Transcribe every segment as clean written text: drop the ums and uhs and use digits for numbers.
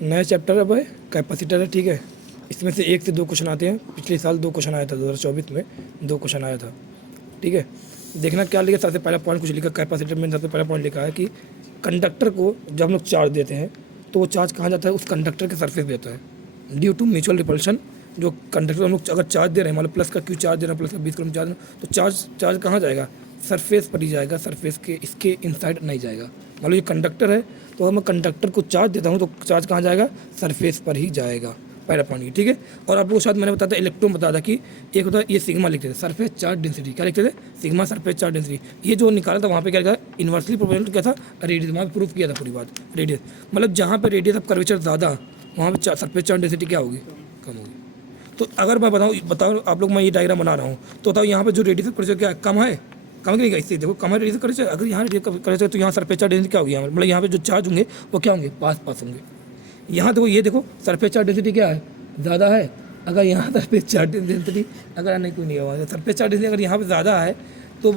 नया चैप्टर अब है कैपेसिटर है, ठीक है। इसमें से 1 से 2 क्वेश्चन आते हैं। पिछले साल 2 क्वेश्चन आया था, 2024 में 2 क्वेश्चन आया था, ठीक है। देखना क्या लिखा, सबसे पहला पॉइंट कुछ लिखा कैपेसिटर में। सबसे पहला पॉइंट लिखा है कि कंडक्टर को जब हम लोग चार्ज देते हैं तो वो चार्ज कहाँ जाता है, उस कंडक्टर के सरफेस पे जाता है ड्यू टू म्यूचुअल रिपल्शन। जो कंडक्टर हम लोग अगर चार्ज दे रहे हैं, मतलब प्लस का क्यू चार्ज दे रहे हैं, प्लस का 20 कूलम चार्ज, तो चार्ज कहाँ जाएगा, सरफेस पर ही जाएगा, सरफेस के इसके इनसाइड नहीं जाएगा। मान लो ये कंडक्टर है, तो मैं कंडक्टर को चार्ज देता हूँ तो चार्ज कहाँ जाएगा, सरफेस पर ही जाएगा। पहला पॉइंट, ठीक है। और आपको शायद मैंने बताया था इलेक्ट्रॉन बताया था कि एक होता है ये सिग्मा लिखते थे, सरफेस चार्ज डेंसिटी। क्या लिखते थे, सिग्मा सरफेस चार्ज डेंसिटी। ये जो निकाला था वहाँ पे क्या लिखा, इन्वर्सली प्रोपोर्शनल क्या था, रेडियस। वहाँ पे प्रूफ किया था पूरी बात, रेडियस। मतलब जहाँ पे रेडियस ऑफ कर्वेचर ज़्यादा, वहाँ पे सरफेस चार्ज डेंसिटी क्या होगी, कम होगी। तो अगर मैं बताऊँ आप लोग, मैं ये डायग्राम बना रहा हूँ तो बताओ यहाँ पे जो रेडियस ऑफ कर्वेचर क्या है, कम है, कम नहीं। इससे देखो कम है रेडियस कर्वेचर। अगर यहाँ रेडियस कर्वेचर तो यहाँ सरफेस चार्ज डेंसिटी क्या होगी, मतलब यहाँ पे जो चार्ज होंगे वो क्या होंगे, पास होंगे। यहाँ देखो, ये देखो सरफेस चार्ज डेंसिटी क्या है, ज़्यादा है। अगर यहाँ सरफेस चार्ज डेंसिटी, अगर नहीं कोई नहीं हुआ, सरफेस चार्ज डेंसिटी अगर यहाँ पे ज़्यादा है तो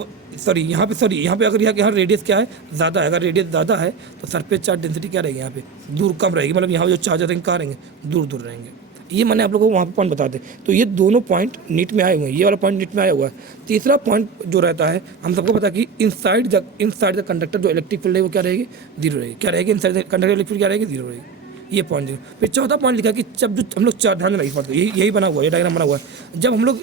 यहाँ पे अगर यहाँ रेडियस क्या है, ज़्यादा है। अगर रेडियस ज़्यादा है तो सरफेस चार्ज डेंसिटी क्या रहेगी, यहाँ पे दूर कम रहेगी। मतलब यहाँ जो चार्ज रहेंगे कहाँ रहेंगे, दूर दूर रहेंगे। ये मैंने आप लोगों को वहाँ पे पॉइंट बता दें। तो ये दोनों पॉइंट नीट में आए हुए हैं, ये वाला पॉइंट नीट में आया हुआ है। तीसरा पॉइंट जो रहता है, हम सबको पता है कि इनसाइड द कंडक्टर जो इलेक्ट्रिक फील्ड है वो क्या रहेगी, जीरो रहेगी। क्या रहेगी, inside the conductor electric field क्या रहेगी, जीरो रहेगी। ये पॉइंट देखो। फिर चौथा पॉइंट लिखा कि जब जो हम लोग चार्ज, ध्यान देना इस बात को, यही बना हुआ है, ये डायग्राम बना हुआ है। जब हम लोग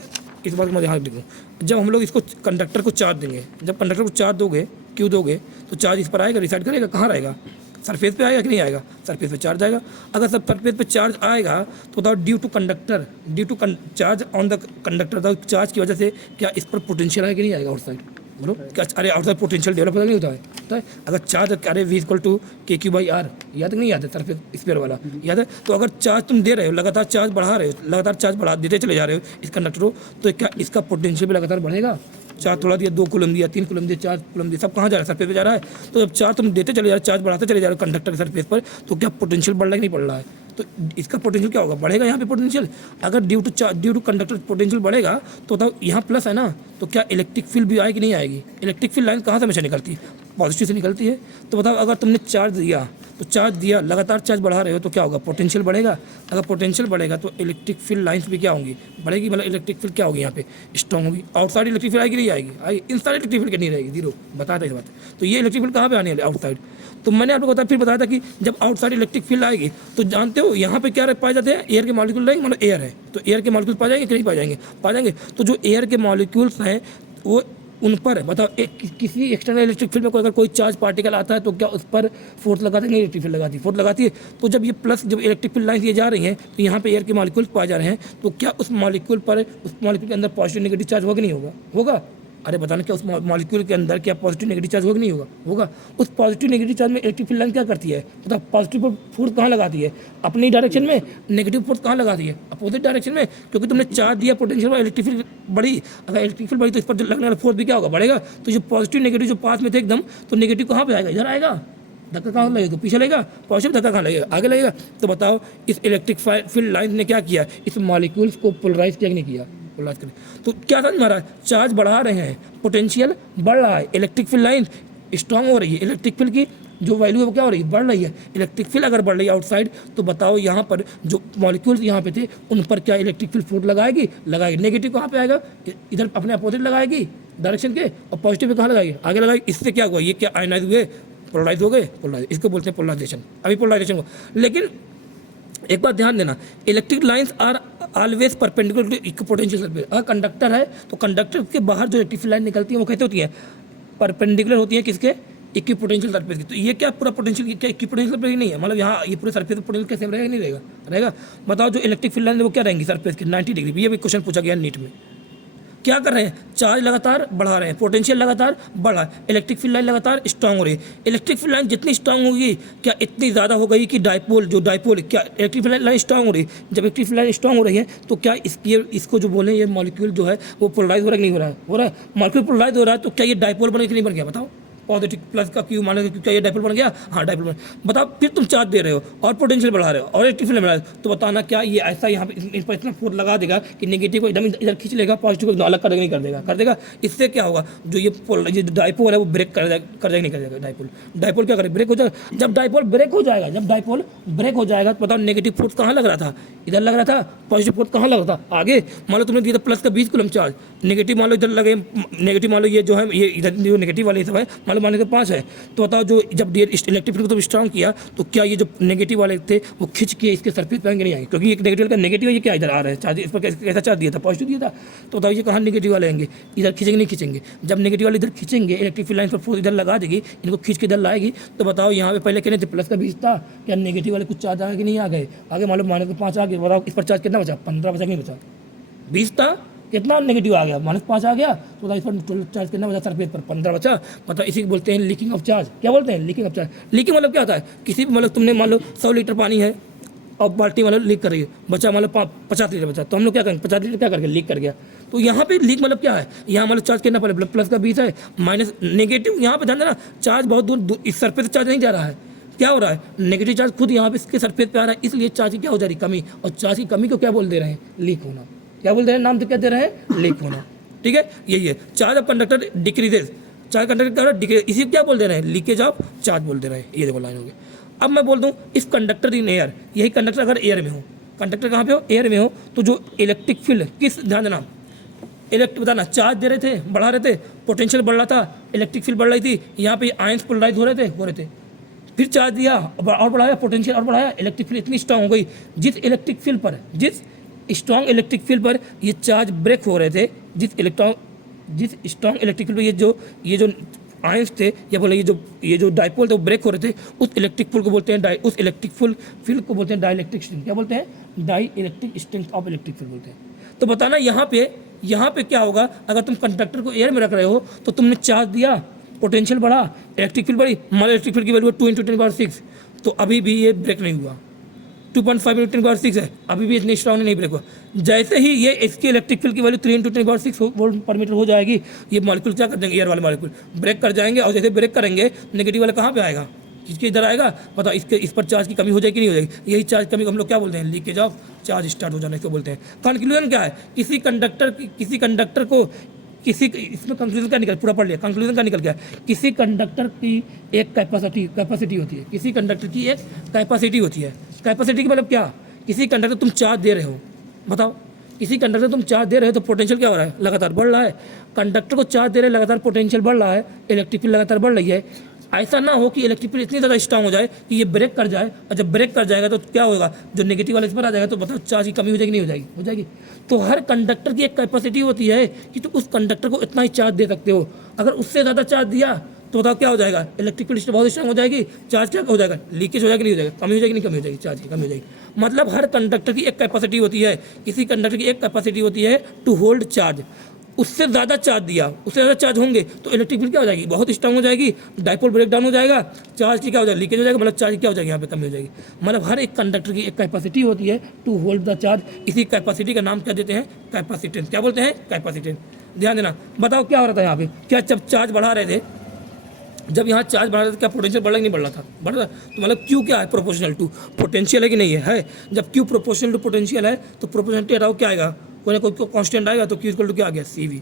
इस बात को मैं ध्यान देखूँ, जब हम लोग इसको कंडक्टर को चार्ज देंगे, जब कंडक्टर को चार्ज दोगे, क्यों दोगे, तो चार्ज इस पर आएगा, रिसाइड करेगा, कहाँ रहेगा, सरफेस पे आएगा कि नहीं आएगा, सरफेस पे चार्ज आएगा। अगर सब सरफेस पे चार्ज आएगा तो बताओ due to charge on the conductor, charge की वजह से क्या इस पर पोटेंशियल आएगा कि नहीं आएगा आउटसाइड, बोलो क्या। अरे आउटसाइड पोटेंशियल डेवलप नहीं होता है। अगर चार्ज अरे V इक्वल टू KQ/R, याद नहीं याद है, सरफेस स्फीयर वाला याद है। तो अगर चार्ज तुम दे रहे हो, लगातार चार्ज बढ़ा रहे हो, लगातार चार्ज बढ़ा देते चले जा रहे हो इस कंडक्टर को, तो क्या इसका पोटेंशियल भी लगातार बढ़ेगा। चार्ज थोड़ा दिया, 2 कूलम दिया, 3 कूलम दिया, 4 कूलम दिया, सब कहाँ जा रहा है, सरफेस पे जा रहा है। तो जब चार्ज तुम देते चले जा रहे हो, चार्ज बढ़ाते चले जा रहे हो कंडक्टर के सरफेस पर, तो क्या पोटेंशियल बढ़ रहा है कि नहीं बढ़ रहा है, तो इसका पोटेंशियल क्या होगा, बढ़ेगा यहाँ पे पोटेंशियल। अगर ड्यू टू कंडक्टर पोटेंशियल बढ़ेगा तो बताओ यहाँ प्लस है ना, तो क्या इलेक्ट्रिक फील्ड भी आएगी नहीं आएगी। इलेक्ट्रिक फील्ड लाइन कहाँ से हमेशा निकलती है, पॉजिटिव से निकलती है। तो बताओ अगर तुमने चार्ज दिया, तो चार्ज दिया, लगातार चार्ज बढ़ा रहे हो तो क्या होगा, पोटेंशियल बढ़ेगा। अगर पोटेंशियल बढ़ेगा तो इलेक्ट्रिक फील्ड लाइंस भी क्या होंगी, बढ़ेगी। मतलब इलेक्ट्रिक फील्ड क्या होगी, यहाँ पे स्ट्रॉन्ग होगी। आउटसाइड इलेक्ट्रिक फील्ड आएगी नहीं आएगी, आएगी। इनसाइड इलेक्ट्रिक फील्ड नहीं रहेगी, जीरो। बता दें इस बात। तो ये इलेक्ट्रिक फील्ड कहाँ पे आने वाली, आउटसाइड। तो मैंने आपको फिर बताया था कि जब आउटसाइड इलेक्ट्रिक फील्ड आएगी तो जानते हो यहाँ पे क्या पाए जाते हैं, एयर के मॉलिक्यूल रहेंगे। मतलब एयर है तो एयर के मॉलिक्यूल पाए जाएंगे कि नहीं पाए जाएंगे, पाए जाएंगे। तो जो एयर के मॉलिक्यूल्स हैं वो उन पर बताओ किसी एक्सटर्नल इलेक्ट्रिक फील्ड में अगर कोई चार्ज पार्टिकल आता है तो क्या उस पर फोर्स लगाती है, नहीं इलेक्ट्रिक फील्ड लगाती है, फोर्स लगाती है। तो जब ये प्लस, जब इलेक्ट्रिक फील्ड लाइन ये जा रही हैं तो यहाँ पे एयर के मॉलिक्यूल पाए जा रहे हैं, तो क्या उस मॉलिक्यूल के अंदर पॉजिटिव नेगेटिव चार्ज होगा कि नहीं होगा, होगा। अरे बताना, क्या उस मॉलिक्यूल के अंदर क्या पॉजिटिव नेगेटिव चार्ज होगा कि नहीं होगा, होगा। उस पॉजिटिव नेगेटिव चार्ज में इलेक्ट्रिक फील्ड लाइन क्या करती है, मतलब पॉजिटिव फोर्स कहाँ लगाती है, अपनी डायरेक्शन में। नेगेटिव फोर्स कहाँ लगाती है, अपोजिट डायरेक्शन में। क्योंकि तुमने चार्ज दिया, पोटेंशियल में इलेक्ट्रिक फील्ड बढ़ी। अगर इलेक्ट्रिक फील्ड बढ़ी तो इस पर जो लगने वाला फोर्स भी क्या होगा, बढ़ेगा। तो जो पॉजिटिव नेगेटिव जो पास में थे एकदम, तो नेगेटिव कहाँ पे आएगा, इधर आएगा। धक्का कहाँ लगेगा, पीछे लगेगा। पॉजिटिव धक्का कहाँ लगेगा, आगे लगेगा। तो बताओ इस इलेक्ट्रिक फील्ड लाइन ने क्या किया, इस मॉलिक्यूल्स को पोलराइज किया नहीं किया, पोलराइज करें। तो क्या समझ में आ रहा है, चार्ज बढ़ा रहे हैं, पोटेंशियल बढ़ रहा है, इलेक्ट्रिक फील्ड लाइन स्ट्रांग हो रही है, इलेक्ट्रिक फील्ड की जो वैल्यू है वो क्या हो रही है, बढ़ रही है। इलेक्ट्रिक फील्ड अगर बढ़ रही है आउटसाइड, तो बताओ यहाँ पर जो मॉलिक्यूल्स यहाँ पे थे उन पर क्या इलेक्ट्रिक फील्ड फोर्स लगाएगी, लगाएगी। नेगेटिव कहाँ पे आएगा, इधर अपने अपोजिट लगाएगी डायरेक्शन के, और पॉजिटिव पे कहाँ लगाएगी, आगे लगाएगी। इससे क्या हुआ, ये क्या आयनाइज हुए, पोलराइज हो गए, पोलराइज, इसको बोलते हैं पोलराइजेशन। अभी पोलराइजेशन को, लेकिन एक बात ध्यान देना, electric lines are always perpendicular to equipotential surface. अगर कंडक्टर है तो कंडक्टर के बाहर जो इलेक्ट्रिक लाइन निकलती है वो कैसे होती है, परपेंडिकुलर होती है किसके, इक्विपोटेंशियल सरफेस की। तो ये क्या पूरा पोटेंशियल क्या इक्विपोटेंशियल सरफेस नहीं है, मतलब यहाँ ये पूरे सरफेस पोटेंशियल कैसे रहेगा, नहीं रहेगा, रहेगा। बताओ जो इलेक्ट्रिक फील्ड लाइन है वो क्या रहेंगी, सरफेस की 90 डिग्री। ये भी क्वेश्चन पूछा गया नीट में। क्या कर रहे हैं, चार्ज लगातार बढ़ा रहे हैं, पोटेंशियल लगातार बढ़ा है, इलेक्ट्रिक फील्ड लाइन लगातार स्ट्रांग हो रही है। इलेक्ट्रिक फील्ड लाइन जितनी स्ट्रांग होगी, क्या इतनी ज़्यादा हो गई कि डाइपोल क्या इलेक्ट्रिक फील्ड लाइन स्ट्रांग हो रही है। जब इलेक्ट्रिक फील्ड लाइन स्ट्रांग हो रही है तो क्या इसको जो बोले, ये मॉलिक्यूल जो है वो पोलराइज हो रहा है कि नहीं हो रहा है, हो रहा है। मॉलिक्यूल पोलराइज हो रहा है तो क्या ये डाइपोल बन के नहीं बन गया, बताओ। पॉजिटिव प्लस का क्यू मान लो क्या ये डाइपोल बन गया, हाँ डाइपोल बन। बताओ फिर तुम चार्ज दे रहे हो और पोटेंशियल बढ़ा रहे हो और इलेक्ट्रिक फील्ड बढ़ा रहे हो, तो बताना क्या ये ऐसा यहाँ पे इन पर इतना फोर्स लगा देगा कि नेगेटिव को एकदम इधर खींच लेगा, पॉजिटिव को अलग कर देगा, नहीं कर देगा, कर देगा। इससे क्या होगा, जो ये डाइपोल है वो ब्रेक कर जाएगा, नहीं कर जाएगा। डाइपोल क्या करे, ब्रेक हो जाएगा। जब डाइपोल ब्रेक हो जाएगा, जब डाइपोल ब्रेक हो जाएगा तो बताओ नेगेटिव फोर्स कहाँ लग रहा था, इधर लग रहा था, पॉजिटिव फोर्स कहाँ लग रहा था, आगे। मान लो तुमने दिया था प्लस का 20 कूलम चार्ज, नेगेटिव मान लो इधर लगे, नेगेटिव मान लो ये जो है ये इधर जो नेगेटिव वाले सब है मान लो 5 है, तो बताओ जो जब इलेक्ट्रिक फील्ड को तुम स्ट्रांग किया तो क्या ये जो नेगेटिव वाले थे वो खिंच के इसके सरफेस पे आएंगे, नहीं आएंगे, क्योंकि एक नेगेटिव का नेगेटिव ये क्या इधर आ रहा है चार्ज, इस पर कैसा चार्ज दिया था, पॉजिटिव दिया था, तो बताओ ये कहाँ नेगेटिव वाले आएंगे, इधर खींचेंगे, नहीं खींचेंगे। जब नेगेटिव वाले इधर खींचेंगे, इलेक्ट्रिक फील्ड लाइन पर फोर्स इधर लगा देगी, इनको खींच के इधर लाएगी, तो बताओ यहाँ पे पहले कहने थे प्लस का 20 था, क्या नेगेटिव वाले कुछ चार्ज आ गए कि नहीं आ गए, आगे मान लो -5 आ गए, बताओ इस पर चार्ज कितना बचा, 15 बचा कि नहीं बचा, 20 था, कितना नेगेटिव आ गया, -5 आ गया, तो इस पर चार्ज कितना बचा, सरफेस पर 15 बचा। मतलब इसी को बोलते हैं लीकिंग ऑफ चार्ज। क्या बोलते हैं, लीकिंग ऑफ चार्ज। लीकिंग मतलब क्या होता है, किसी मतलब तुमने मान लो 100 लीटर पानी है और बाल्टी मतलब लीक कर रही है, बचा मान लो 50 लीटर बचा, तो हम लोग क्या करेंगे, 50 लीटर क्या करके लीक कर गया। तो यहाँ पे लीक मतलब क्या है, यहाँ मतलब चार्ज कितना पड़े, प्लस का 20 है, माइनस नेगेटिव, यहाँ पे ध्यान देना चार्ज बहुत दूर इस सरफेस से चार्ज नहीं जा रहा है, क्या हो रहा है, नेगेटिव चार्ज खुद यहाँ पे इसके सरफेस पे आ रहा है, इसलिए चार्ज की क्या हो जा रही, कमी। और चार्ज की कमी को क्या बोल दे रहे हैं, लीक होना। क्या बोल दे रहे हैं, नाम तो क्या दे रहे हैं, लीक होना। ठीक है, यही है charge of conductor decreases, charge conductor decrease, इसी क्या बोल दे रहे हैं, लीकेज ऑफ चार्ज बोल दे रहे हैं। ये देखो लाइन हो गई। अब मैं बोल दूं इफ कंडक्टर इन एयर, यही कंडक्टर अगर एयर में हो, कंडक्टर कहाँ पे हो, एयर में हो, तो जो इलेक्ट्रिक फील्ड किस, ध्यान देना, बताना चार्ज दे रहे थे, बढ़ा रहे थे, पोटेंशियल बढ़ रहा था, इलेक्ट्रिक फील्ड बढ़ रही थी, यहाँ पे आयंस पोलराइज हो रहे थे, फिर चार्ज दिया और बढ़ाया, पोटेंशियल और बढ़ाया, इलेक्ट्रिक फील्ड इतनी स्ट्रांग हो गई, जिस इलेक्ट्रिक फील्ड पर, जिस स्ट्रांग इलेक्ट्रिक फील्ड पर ये चार्ज ब्रेक हो रहे थे, जिस स्ट्रांग इलेक्ट्रिक फील्ड पर ये जो आयंस थे, या बोले ये जो डाइपोल थे वो ब्रेक हो रहे थे, उस इलेक्ट्रिक फील्ड को बोलते हैं उस इलेक्ट्रिक फील्ड को बोलते हैं डाइलेक्ट्रिक स्ट्रेंथ। क्या बोलते हैं, dielectric strength of electric field बोलते हैं। तो बताना यहाँ पे क्या होगा, अगर तुम कंडक्टर को एयर में रख रहे हो तो तुमने चार्ज दिया, पोटेंशियल बढ़ा, इलेक्ट्रिक फील्ड बढ़ी, मान इलेक्ट्रिक फील्ड की वैल्यू 2 × 10⁻⁶, तो अभी भी ये ब्रेक नहीं हुआ, 2.5 × 10⁻⁶ है, अभी भी इतनी स्ट्रांग नहीं ब्रेक हुआ। जैसे ही ये इसकी इलेक्ट्रिक फील्ड की वैल्यू 3 × 10⁻⁶ वोल्ट पर मीटर हो जाएगी, ये मॉलिक्यूल क्या कर देंगे, एयर वाले मॉलिक्यूल ब्रेक कर जाएंगे, और जैसे ब्रेक करेंगे नेगेटिव वाला कहाँ पे आएगा, किसके इधर आएगा, पता इस पर चार्ज की कमी हो जाएगी, नहीं हो जाएगी, यही चार्ज कमी को हम लोग क्या बोलते हैं, लीकेज ऑफ चार्ज स्टार्ट हो जाना इसको बोलते हैं। कंक्लूजन क्या है, किसी कंडक्टर को इसमें कंक्लूजन क्या निकल, पूरा पढ़ लिया, कंक्लूजन क्या निकल गया, किसी कंडक्टर की एक कैपेसिटी होती है, किसी कंडक्टर की एक कैपेसिटी होती है। कैपेसिटी की मतलब क्या, किसी कंडक्टर तुम चार्ज दे रहे हो, बताओ किसी कंडक्टर तुम चार्ज दे रहे हो तो पोटेंशियल क्या हो रहा है, लगातार बढ़ रहा है, कंडक्टर को चार्ज दे रहे लगातार पोटेंशियल बढ़ रहा है, इलेक्ट्रिक फील्ड लगातार बढ़ रही है। ऐसा ना हो कि इलेक्ट्रिक फील्ड इतनी ज़्यादा स्ट्रांग हो जाए कि ये ब्रेक कर जाए, और जब ब्रेक कर जाएगा तो क्या होगा, जो नेगेटिव वाला इस पर आ जाएगा, तो बताओ चार्ज की कमी हो जाएगी, नहीं हो जाएगी, हो जाएगी। तो हर कंडक्टर की एक कैपेसिटी होती है कि तुम उस कंडक्टर को इतना ही चार्ज दे सकते हो, अगर उससे ज़्यादा चार्ज दिया तो बताओ क्या हो जाएगा, इलेक्ट्रिक फील्ड बहुत स्ट्रांग हो जाएगी, चार्ज क्या हो जाएगा, लीकेज हो जाएगा, नहीं हो जाएगा, कमी हो जाएगी, नहीं कमी हो जाएगी, चार्ज की कमी हो जाएगी। मतलब हर कंडक्टर की एक कैपेसिटी होती है, किसी कंडक्टर की एक कैपेसिटी होती है टू होल्ड चार्ज। उससे ज़्यादा चार्ज दिया, उससे ज़्यादा चार्ज होंगे तो इलेक्ट्रिक फील्ड क्या हो जाएगी, बहुत स्ट्रांग हो जाएगी, डाइपोल ब्रेक डाउन हो जाएगा, चार्ज की क्या हो जाएगा, लीकेज हो जाएगा, मतलब चार्ज क्या हो जाएगी, यहाँ पे कमी हो जाएगी। मतलब हर एक कंडक्टर की एक कैपेसिटी होती है टू होल्ड द चार्ज, इसी कैपेसिटी का नाम क्या देते हैं, कैपेसिटेंस। क्या बोलते हैं, कैपेसिटेंस। ध्यान देना, बताओ क्या हो रहा था यहाँ पे, क्या जब चार्ज बढ़ा रहे थे, जब यहाँ चार्ज बढ़ा रहे थे, क्या पोटेंशियल बढ़ा नहीं बढ़ रहा था, बढ़ रहा, तो मतलब क्यू क्या है, प्रोपोर्शनल टू पोटेंशियल है कि नहीं है। जब क्यू प्रोपोर्शनल टू पोटेंशियल है तो प्रोपोर्शनलिटी हटाओ, क्या आएगा, कोई ना कोई कांस्टेंट आएगा, तो क्यू इक्वल टू क्या आ गया, CV,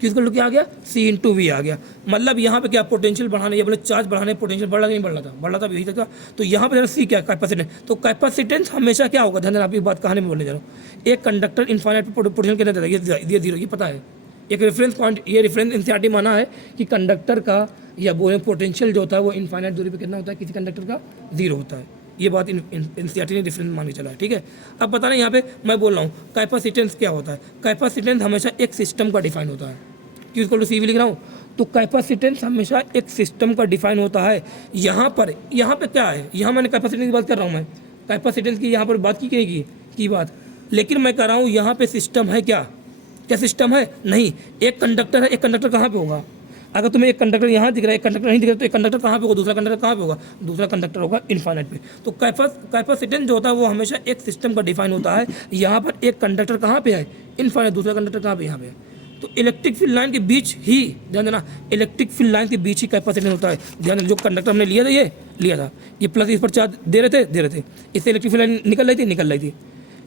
क्यू इक्वल टू क्या आ गया, C/V आ गया। मतलब यहाँ पे क्या, पोटेंशियल बढ़ाने या बोले चार्ज बढ़ाने, पोटेंशियल बढ़ रहा नहीं बढ़ रहा था यही तक। तो यहाँ पे C क्या, कैपेसिटेंस। तो कैपेसिटेंस हमेशा क्या होगा, ध्यान देना, आप बात कहानी में बोलने जा रहा हूँ। एक कंडक्टर इनफाइनाइट पोटेंशियल कितना देता है, ये 0, ये पता है, एक रेफरेंस पॉइंट, ये रेफरेंस एनसीईआरटी माना है कि कंडक्टर का या बोले पोटेंशियल जो होता है वो इनफाइनाइट दूरी पे कितना होता है, किसी कंडक्टर का 0 होता है। ये बात एनसीईआरटी ने रेफरेंस मान के चला है, ठीक है। अब बता रहे यहाँ पे मैं बोल रहा हूँ कैपेसिटेंस क्या होता है। कैपेसिटेंस हमेशा एक सिस्टम का डिफाइन होता है, क्यू इक्वल टू CV लिख रहा हूँ, तो कैपेसिटेंस हमेशा एक सिस्टम का डिफाइन होता है। यहाँ पे क्या है, यहाँ मैंने कैपेसिटेंस की बात कर रहा हूँ, मैं कैपेसिटेंस की यहाँ पर बात की नहीं की बात, लेकिन मैं कर रहा हूँ यहाँ पे सिस्टम है, क्या सिस्टम है, नहीं, एक कंडक्टर है, एक कंडक्टर कहाँ पे होगा, अगर तुम्हें एक कंडक्टर यहाँ दिख रहा है, एक कंडक्टर नहीं दिख रहा, तो एक कंडक्टर कहाँ पे होगा, दूसरा कंडक्टर कहाँ पे होगा, दूसरा कंडक्टर होगा इनफाइनाइट पे। तो कैपेसिटेंस जो होता है वो हमेशा एक सिस्टम का डिफाइन होता है। यहाँ पर एक कंडक्टर कहाँ पे है, इनफाइनाइट, दूसरा कंडक्टर कहाँ पे, यहाँ पे। तो इलेक्ट्रिक फील्ड लाइन के बीच ही ध्यान देना, इलेक्ट्रिक फील्ड लाइन के बीच ही कैपेसिटेंस होता है। ध्यान देना, जो कंडक्टर हमने लिया था ये लिया था, ये प्लस इस पर चार्ज दे रहे थे, इससे इलेक्ट्रिक फील्ड लाइन निकल रही थी।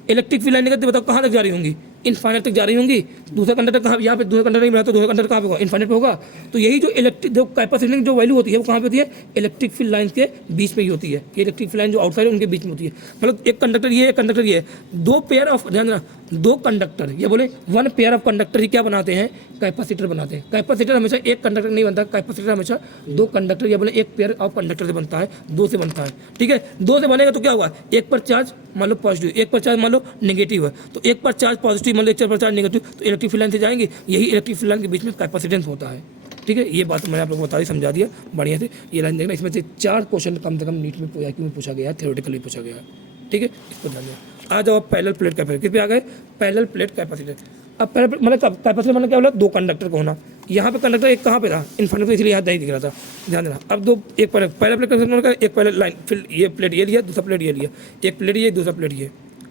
इलेक्ट्रिक फील्ड लाइन निकलती, बताओ कहाँ तक जा रही होंगी? इनफाइनाइट तक जा रही होंगी। दूसरा कंडक्टर कहाँ, यहाँ पे दूसरा कंडक्टर नहीं बना तो दूसरा कंडक्टर कहाँ पे होगा? इनफाइनाइट पे होगा। तो यही जो इलेक्ट्रिक जो कैपेसिटेंस जो वैल्यू होती है वो कहाँ पे होती है? इलेक्ट्रिक फील्ड लाइन के बीच में ही होती है। ये इलेक्ट्रिक फील्ड लाइन जो आउटसाइड है उनके बीच में होती है। मतलब एक कंडक्टर ये, एक कंडक्टर ये, दो पेयर ऑफ, ध्यान देना, दो कंडक्टर, ये बोले वन पेयर ऑफ कंडक्टर ही क्या बनाते हैं? कैपेसिटर बनाते हैं। कैपेसिटर हमेशा एक कंडक्टर नहीं बनता, कैपेसिटर हमेशा दो कंडक्टर, या बोले एक पेयर ऑफ कंडक्टर से बनता है, दो से बनता है। ठीक है, दो से बनेगा तो क्या हुआ? एक पर चार्ज मान लो पॉजिटिव, एक पर चार्ज मान लो नेगेटिव है, तो एक पर चार्ज पॉजिटिव मान लो, एक पर चार्ज नेगेटिव, तो इलेक्ट्रिक फील्ड लाइन से जाएंगे। यही इलेक्ट्रिक फील्ड लाइन के बीच में कैपेसिटेंस होता है। ठीक है, ये बात मैंने आप लोगों को बता दी, समझा दिया बढ़िया से। ये लाइन देखना, इसमें से 4 क्वेश्चन कम से कम नीट में पूछा गया है, थ्योरेटिकली पूछा गया है। ठीक है, इसको ध्यान देना। आ जाओ पैरेलल प्लेट कैपेसिटर, किस पे आ गए? Parallel plate capacitor. अब पैरेलल मतलब कैपेसिटर मतलब क्या बोला? दो कंडक्टर को होना। यहाँ पे कंडक्टर एक कहाँ पे था? इनफाइनाइट पे, इसलिए यहाँ नहीं दिख रहा था, ध्यान देना। अब दो, एक पैरेलल प्लेट कैपेसिटर, एक पैरेलल लाइन, फिर ये प्लेट ये लिया, दूसरा प्लेट ये लिया, एक प्लेट ये, दूसरा प्लेट ये।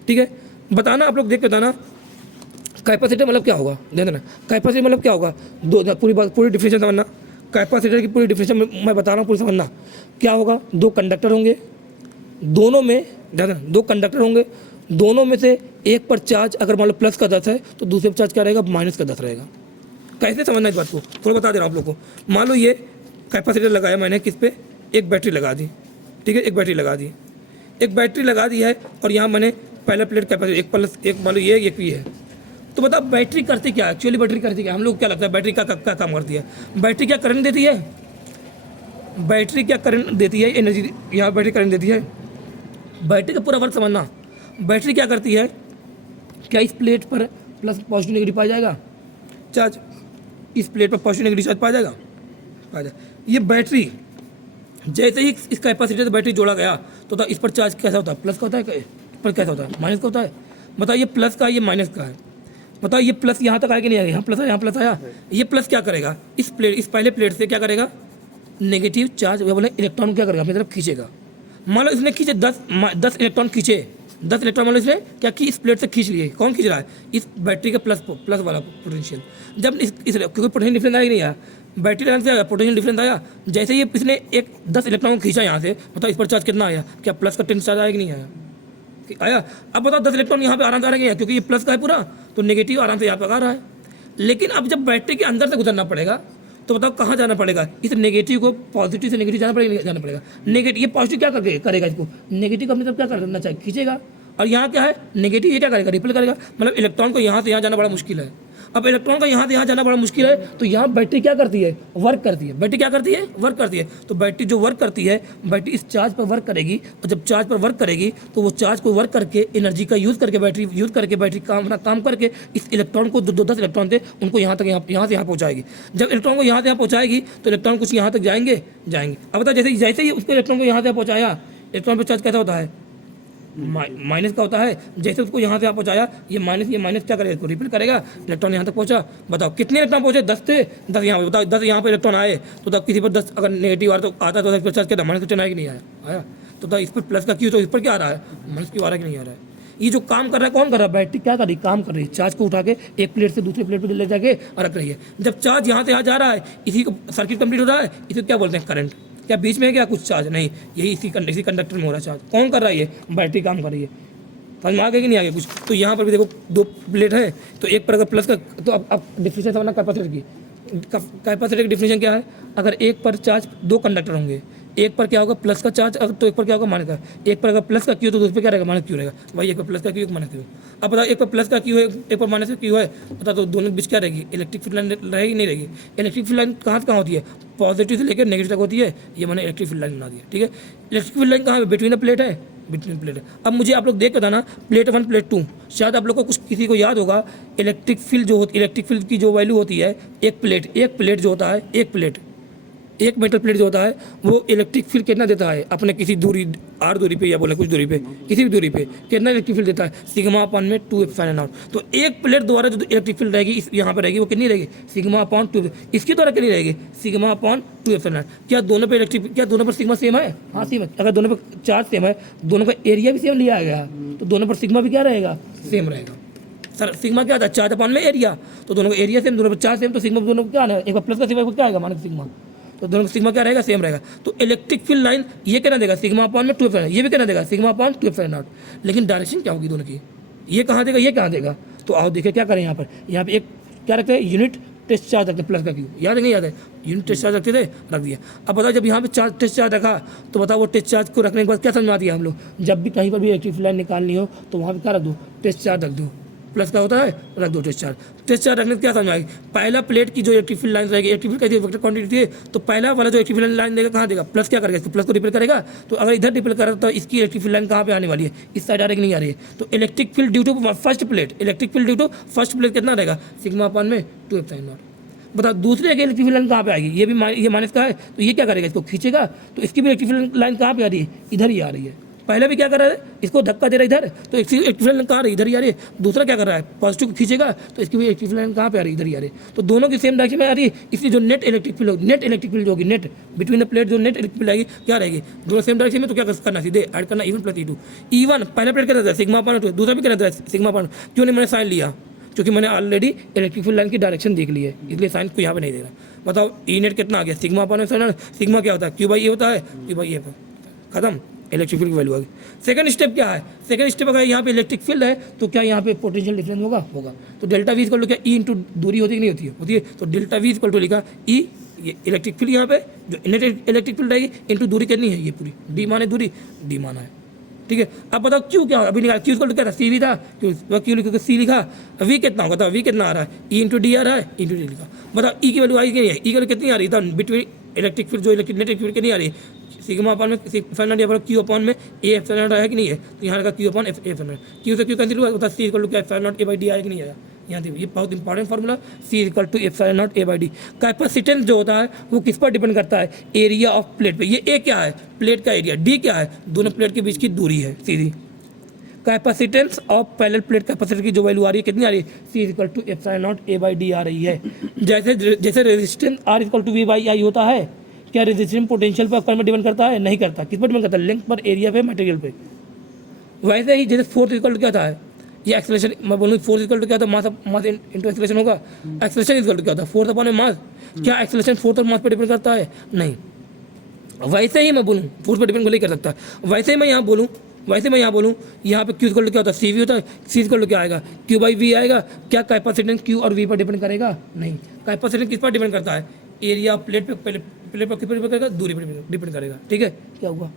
ठीक है, बताना आप लोग देख के बताना कैपेसिटर मतलब क्या होगा? ध्यान देना, कैपेसिटर मतलब क्या होगा? दो, पूरी बात, पूरी डिफिनेशन समझना। कैपेसिटर की पूरी डिफिनेशन मैं बता रहा हूँ, पूरी समझना। क्या होगा? दो कंडक्टर होंगे, दोनों में, ध्यान देना, दो कंडक्टर होंगे, दोनों में से एक पर चार्ज अगर मान लो प्लस का 10 है तो दूसरे पर चार्ज क्या रहेगा? माइनस का 10 रहेगा। कैसे समझना इस बात को थोड़ा बता दे रहा हूँ आप लोग को। मान लो ये कैपेसिटर लगाया मैंने, किस पे? एक बैटरी लगा दी। ठीक है, एक बैटरी लगा दी, एक बैटरी लगा दी है, और यहाँ मैंने पैरेलल प्लेट कैपेसिटर एक प्लस एक, मान लो ये एक भी है। तो बताओ बैटरी करती क्या? एक्चुअली बैटरी करती क्या? हम लोग क्या लगता है बैटरी का काम करती है? बैटरी क्या करंट देती है? बैटरी क्या करंट देती है? एनर्जी, यहाँ बैटरी करंट देती है। बैटरी का पूरा वर्क समझना। बैटरी क्या करती है? क्या इस प्लेट पर प्लस पॉजिटिव नेगेटिव पाया जाएगा चार्ज? इस प्लेट पर पॉजिटिव नेगेटिव चार्ज पाया जाएगा। ये बैटरी जैसे ही इस कैपेसिटर से बैटरी जोड़ा गया तो इस पर चार्ज कैसा होता है? प्लस का होता है, इस पर कैसा होता है? माइनस का होता है। बताओ ये प्लस का, ये माइनस का है। बताओ ये प्लस यहाँ तक आया कि नहीं आया? यहाँ प्लस है, यहाँ प्लस आया। ये प्लस क्या करेगा? इस पहले प्लेट से क्या करेगा? नेगेटिव चार्ज बोले इलेक्ट्रॉन को क्या करेगा? अपनी तरफ खींचेगा। मान लो इसने खींचे 10 इलेक्ट्रॉन खींचे, 10 इलेक्ट्रॉन मान लो इसने क्या कि इस प्लेट से खींच लिए। कौन खींच रहा है? इस बैटरी का प्लस वाला पोटेंशियल। जब क्योंकि पोटेंशियल डिफरेंस आया कि नहीं आया? बैटरी लाइन से आया, पोटेंशियल डिफरेंस आया। जैसे ही इसने एक 10 इलेक्ट्रॉन को खींचा यहाँ से, बताओ इस पर चार्ज कितना आया? क्या प्लस का 10 चार्ज आया कि नहीं आया? आया। अब बताओ 10 इलेक्ट्रॉन यहाँ पे आराम से आ रहा है, क्योंकि ये प्लस का है पूरा, तो नेगेटिव आराम से यहाँ पे आ रहा है। लेकिन अब जब बैटरी के अंदर से गुजरना पड़ेगा तो बताओ कहाँ जाना पड़ेगा? इस नेगेटिव को पॉजिटिव से नेगेटिव जाना पड़ेगा। नेगेटिव, ये पॉजिटिव क्या करके करेगा? इसको नेगेटिव अपनी तरफ क्या करना चाहिए? खींचेगा। और यहाँ क्या है? नेगेटिव, ये क्या करेगा? रिपल करेगा। मतलब इलेक्ट्रॉन को यहाँ से यहाँ जाना बड़ा मुश्किल है। अब इलेक्ट्रॉन का यहाँ से यहाँ जाना बड़ा मुश्किल है, तो यहाँ बैटरी क्या करती है? वर्क करती है। बैटरी क्या करती है? वर्क करती है। तो बैटरी जो वर्क करती है, बैटरी इस चार्ज पर वर्क करेगी, और जब चार्ज पर वर्क करेगी तो वो चार्ज को वर्क करके, एनर्जी का यूज़ करके, बैटरी काम करके इस इलेक्ट्रॉन को, 10 इलेक्ट्रॉन थे उनको यहाँ से यहाँ पहुँचाएगी। जब इलेक्ट्रॉन को यहाँ से यहाँ पहुँचाएगी तो इलेक्ट्रॉन कुछ यहाँ तक जाएंगे। अब बताओ जैसे ही उसको इलेक्ट्रॉन को यहाँ से पहुँचाया, इलेक्ट्रॉन पर चार्ज कैसा होता है? माइनस का होता है। जैसे उसको यहाँ से आप पहुँचाया, ये माइनस क्या करेगा? इसको रिपील करेगा। इलेक्ट्रॉन यहाँ तक पहुँचा। बताओ कितने इलेक्ट्रॉन पहुँचे? 10 थे। 10 यहाँ पे, बताओ 10 यहाँ पे इलेक्ट्रॉन आए तो तब किसी पर 10 अगर नेगेटिव आ रहा तो आता तो इस पर चार्ज क्या था? माइनस का आया कि नहीं आया? तो इस पर प्लस का क्यों, तो इस पर क्या आ रहा है? माइनस क्यों आ रहा है कि नहीं आ रहा है? ये जो काम कर रहा है कौन कर रहा है? बैटरी क्या कर रही है? काम कर रही है। चार्ज को उठा के एक प्लेट से दूसरी प्लेट पर ले जाके रख रही है। जब चार्ज यहाँ से यहाँ जा रहा है, इसी को सर्किट कंप्लीट हो रहा है, इसे क्या बोलते हैं? करंट। क्या बीच में है क्या कुछ चार्ज? नहीं, यही इसी कंडक्टर में हो रहा है चार्ज। कौन कर रहा है? ये बैटरी काम कर रही है। समझ में आ गया कि नहीं आ गया कुछ? तो यहाँ पर भी देखो 2 प्लेट है, तो एक पर अगर प्लस का, तो अब डिफिनेशन समझना कैपेसिटर की। कैपेसिटर की डिफिनेशन क्या है? अगर एक पर चार्ज, 2 कंडक्टर होंगे, एक पर क्या होगा? प्लस का चार्ज, तो एक पर क्या होगा? माइनस का। एक पर अगर प्लस का क्यू तो दूसरे पर क्या रहेगा? माइनस क्यू रहेगा। भाई एक पर प्लस का क्यू, एक माइनस क्यू। अब बताओ एक पर प्लस का क्यू है, एक पर माइनस का क्यू है, बताओ तो दोनों के बीच क्या रहेगी? इलेक्ट्रिक फील्ड लाइन रहेगी नहीं रहेगी? इलेक्ट्रिक फील्ड लाइन कहाँ से कहाँ होती है? पॉजिटिव से लेकर नेगेटिव तक होती है। ये मैंने इलेक्ट्रिक फील्ड लाइन बना दिया। ठीक है, इलेक्ट्रिक फील्ड लाइन कहाँ है? बिटवीन द प्लेट है, बिटवीन प्लेट है। अब मुझे आप लोग देख के बताना प्लेट 1 प्लेट 2। शायद आप लोग को कुछ किसी को याद होगा, इलेक्ट्रिक फील्ड की जो वैल्यू होती है, एक प्लेट जो होता है, एक मेटल प्लेट जो होता है वो इलेक्ट्रिक फील्ड कितना देता है? अपने किसी दूरी r दूरी पे, या बोले कुछ दूरी पे, किसी भी दूरी पे कितना इलेक्ट्रिक फील्ड देता है? सिग्मा अपॉन में 2 एप्सिलॉन नॉट। तो एक प्लेट द्वारा जो इलेक्ट्रिक फील्ड रहेगी इस यहाँ पे रहेगी, वो कितनी रहेगी? Sigma upon 2। इसके द्वारा कितनी रहेगी? Sigma upon 2 epsilon not. क्या दोनों पर सिग्मा सेम है? हाँ सेम है। अगर दोनों पर चार्ज सेम है, दोनों का एरिया भी सेम लिया गया, तो दोनों पर सिग्मा भी क्या रहेगा? सेम रहेगा। सर सिग्मा क्या था, चार्ज अपॉन में एरिया, तो दोनों का एरिया सेम, दोनों का चार्ज सेम, तो सिग्मा दोनों को क्या आना है, एक बार प्लस का सिग्मा क्या आएगा माइनस सिग्मा, तो दोनों का सिग्मा क्या रहेगा, सेम रहेगा। तो इलेक्ट्रिक फील्ड लाइन ये कहना देगा सिग्मा अपॉन में 2 ये भी कहना देगा सिग्मा अपॉन 2 लेकिन डायरेक्शन क्या होगी दोनों की, ये कहाँ देगा, ये कहाँ देगा। तो आओ देखिए क्या करें यहाँ पे एक क्या रखते हैं, यूनिट टेस्ट चार्ज रखते हैं, प्लस का क्यू, याद है नहीं याद है, यूनिट टेस्ट चार्ज रखते थे, रख दिया। अब बताओ जब यहाँ पे चार्ज टेस्ट चार्ज रखा, तो बताओ वो टेस्ट चार्ज को रखने के बाद क्या समझ में आती है हम लोग, जब भी कहीं पर भी इलेक्ट्रिक लाइन निकालनी हो तो वहाँ पे क्या रख दो, टेस्ट चार्ज रख दो, प्लस का होता है, रख दो टेस्ट चार्ज। टेस्ट चार्ज रखने से क्या समझ आएगी, पहला प्लेट की जो इलेक्ट्रिक फील्ड लाइन रहेगी, इलेक्ट्रिक फील्ड कैसी वेक्टर क्वांटिटी है, तो पहला वाला जो इलेक्ट्रिक फील्ड लाइन देगा कहाँ देगा, प्लस क्या करेगा, इसको प्लस को रिपेल करेगा। तो अगर इधर रिपेल करा तो इसकी इलेक्ट्रिक फील्ड लाइन कहाँ पे आने वाली है, इस साइड आ रही नहीं आ रही है। तो electric field due to first plate, electric field due to first plate कितना रहेगा, सिग्मा अपॉन में 2 एप्सिलॉन नॉट। बताओ दूसरे की इलेक्ट्रिक फील्ड लाइन कहाँ पे आएगी, ये भी ये माइनस का है, तो ये क्या करेगा, इसको खींचेगा, तो इसकी भी इलेक्ट्रिक फील्ड लाइन कहाँ पे आ रही है, इधर ही आ रही है। पहले भी क्या कर रहा है, इसको धक्का दे रहा है इधर, तो इसकी इलेक्ट्रिक फील्ड लाइन कहाँ आ रही है, इधर ही आ रही है। दूसरा क्या कर रहा है, पॉजिटिव को खींचेगा, तो इसकी भी इलेक्ट्रिक फील्ड लाइन कहाँ पे आ रही है, इधर ही आ रही है। तो दोनों की सेम डायरेक्शन में आ रही है, इसलिए जो नेट इलेक्ट्रिक फील्ड होगी, नेट इलेक्ट्रिक फील्ड होगी, नेट बिटवीन द प्लेट जो नेट इलेक्ट्रिक फील्ड आएगी क्या रहेगी, दोनों सेम डायरेक्शन में। तो क्या करना, सीधे ऐड करना E1 + E2। E1 पहला प्लेट क्या रहता है, सिग्मा अपॉन 2, दूसरा भी क्या रहता है, सिग्मा अपॉन। क्यों नहीं मैंने साइन लिया, क्योंकि मैंने ऑलरेडी इलेक्ट्रिक फील्ड लाइन की डायरेक्शन देख ली है, इसलिए साइन को यहाँ पे नहीं देना। बताओ ई नेट कितना आ गया, सिग्मा अपॉन सिग्मा क्या होता है, Q/A होता है, Q/A खत्म, इलेक्ट्रिक फील्ड की वैल्यू आ गई। सेकंड स्टेप क्या है, सेकंड स्टेप अगर यहाँ पे इलेक्ट्रिक फील्ड है तो क्या यहाँ पे पोटेंशियल डिफरेंस होगा। तो डेल्टा वी इक्वल टू क्या, ई इंटू दूरी होती है कि नहीं होती है, होती है। तो डेल्टा वी इक्वल टू लिखा ई, ये इलेक्ट्रिक फील्ड यहाँ पे जो नेट इलेक्ट्रिक फील्ड रहेगी इंटू दूरी कितनी है, ये पूरी डी माने दूरी, डी माना है, ठीक है। अब बताओ क्यू क्या, अभी निकाला क्यू इक्वल टू क्या था, सी वी था, क्यू लिखो सी लिखा, वी कितना होगा, वी कितना आ रहा है, ई इंटू डी आ रहा है, इंटू डी लिखा। बताओ ई की वैल्यू आई कि नहीं है, ई की वैल्यू कितनी आ रही है, बिटवीन इलेक्ट्रिक फील्ड जो इलेक्ट्रिक नेट फील्ड कितनी आ रही है, सिग्मा अपॉन में एप्सिलॉन या क्यू अपॉन में ए एप्सिलॉन है कि नहीं है, तो यहाँ लगा क्यू अपॉन एप्सिलॉन, क्यू से क्यू कैंसिल हुआ, होता सी इक्वल टू क्या epsilon naught A by D आया कि नहीं आया। यहाँ देखिए ये बहुत important formula, C equal to epsilon naught A by D. Capacitance जो होता है वो किस पर डिपेंड करता है, एरिया ऑफ प्लेट पे। ये ए क्या है, प्लेट का एरिया, डी क्या है, दोनों प्लेट के बीच की दूरी है सीधी। Capacitance of parallel plate capacitor की जो वैल्यू आ रही है कितनी आ रही है, C equal to epsilon naught A by D आ रही है। जैसे resistance R equal to V by I होता है, क्या रेजिस्टेंस पोटेंशियल पर कर्व में डिपेंड करता है, नहीं करता। किस पर डिपेंड करता है, लेंथ पर, एरिया पे, मटेरियल पे। वैसे ही जैसे फोर्स इक्वल टू क्या था, ये एक्सेलरेशन, मैं बोलूँ फोर्स इक्वल टू क्या था, मास इंटू एक्सेलरेशन होगा। एक्सेलरेशन इक्वल टू क्या था, फोर्स अपॉन मास। क्या एक्सेलरेशन फोर्स और मास पर डिपेंड करता है, नहीं। वैसे ही मैं बोलूँ फोर्स पर डिपेंड नहीं कर सकता। वैसे ही मैं यहाँ बोलूँ यहाँ पे क्यू इक्वल टू क्या होता है, सी वी होता है, सी इक्वल टू क्या आएगा, क्यू बाई वी आएगा। क्या कैपेसिटेंस क्यू और वी पर डिपेंड करेगा, नहीं। कैपेसिटेंस किस पर डिपेंड करता है, एरिया प्लेट पे, प्लेट पर किस पर डिपेंड करेगा, दूरी पर डिपेंड करेगा, ठीक है। क्या हुआ,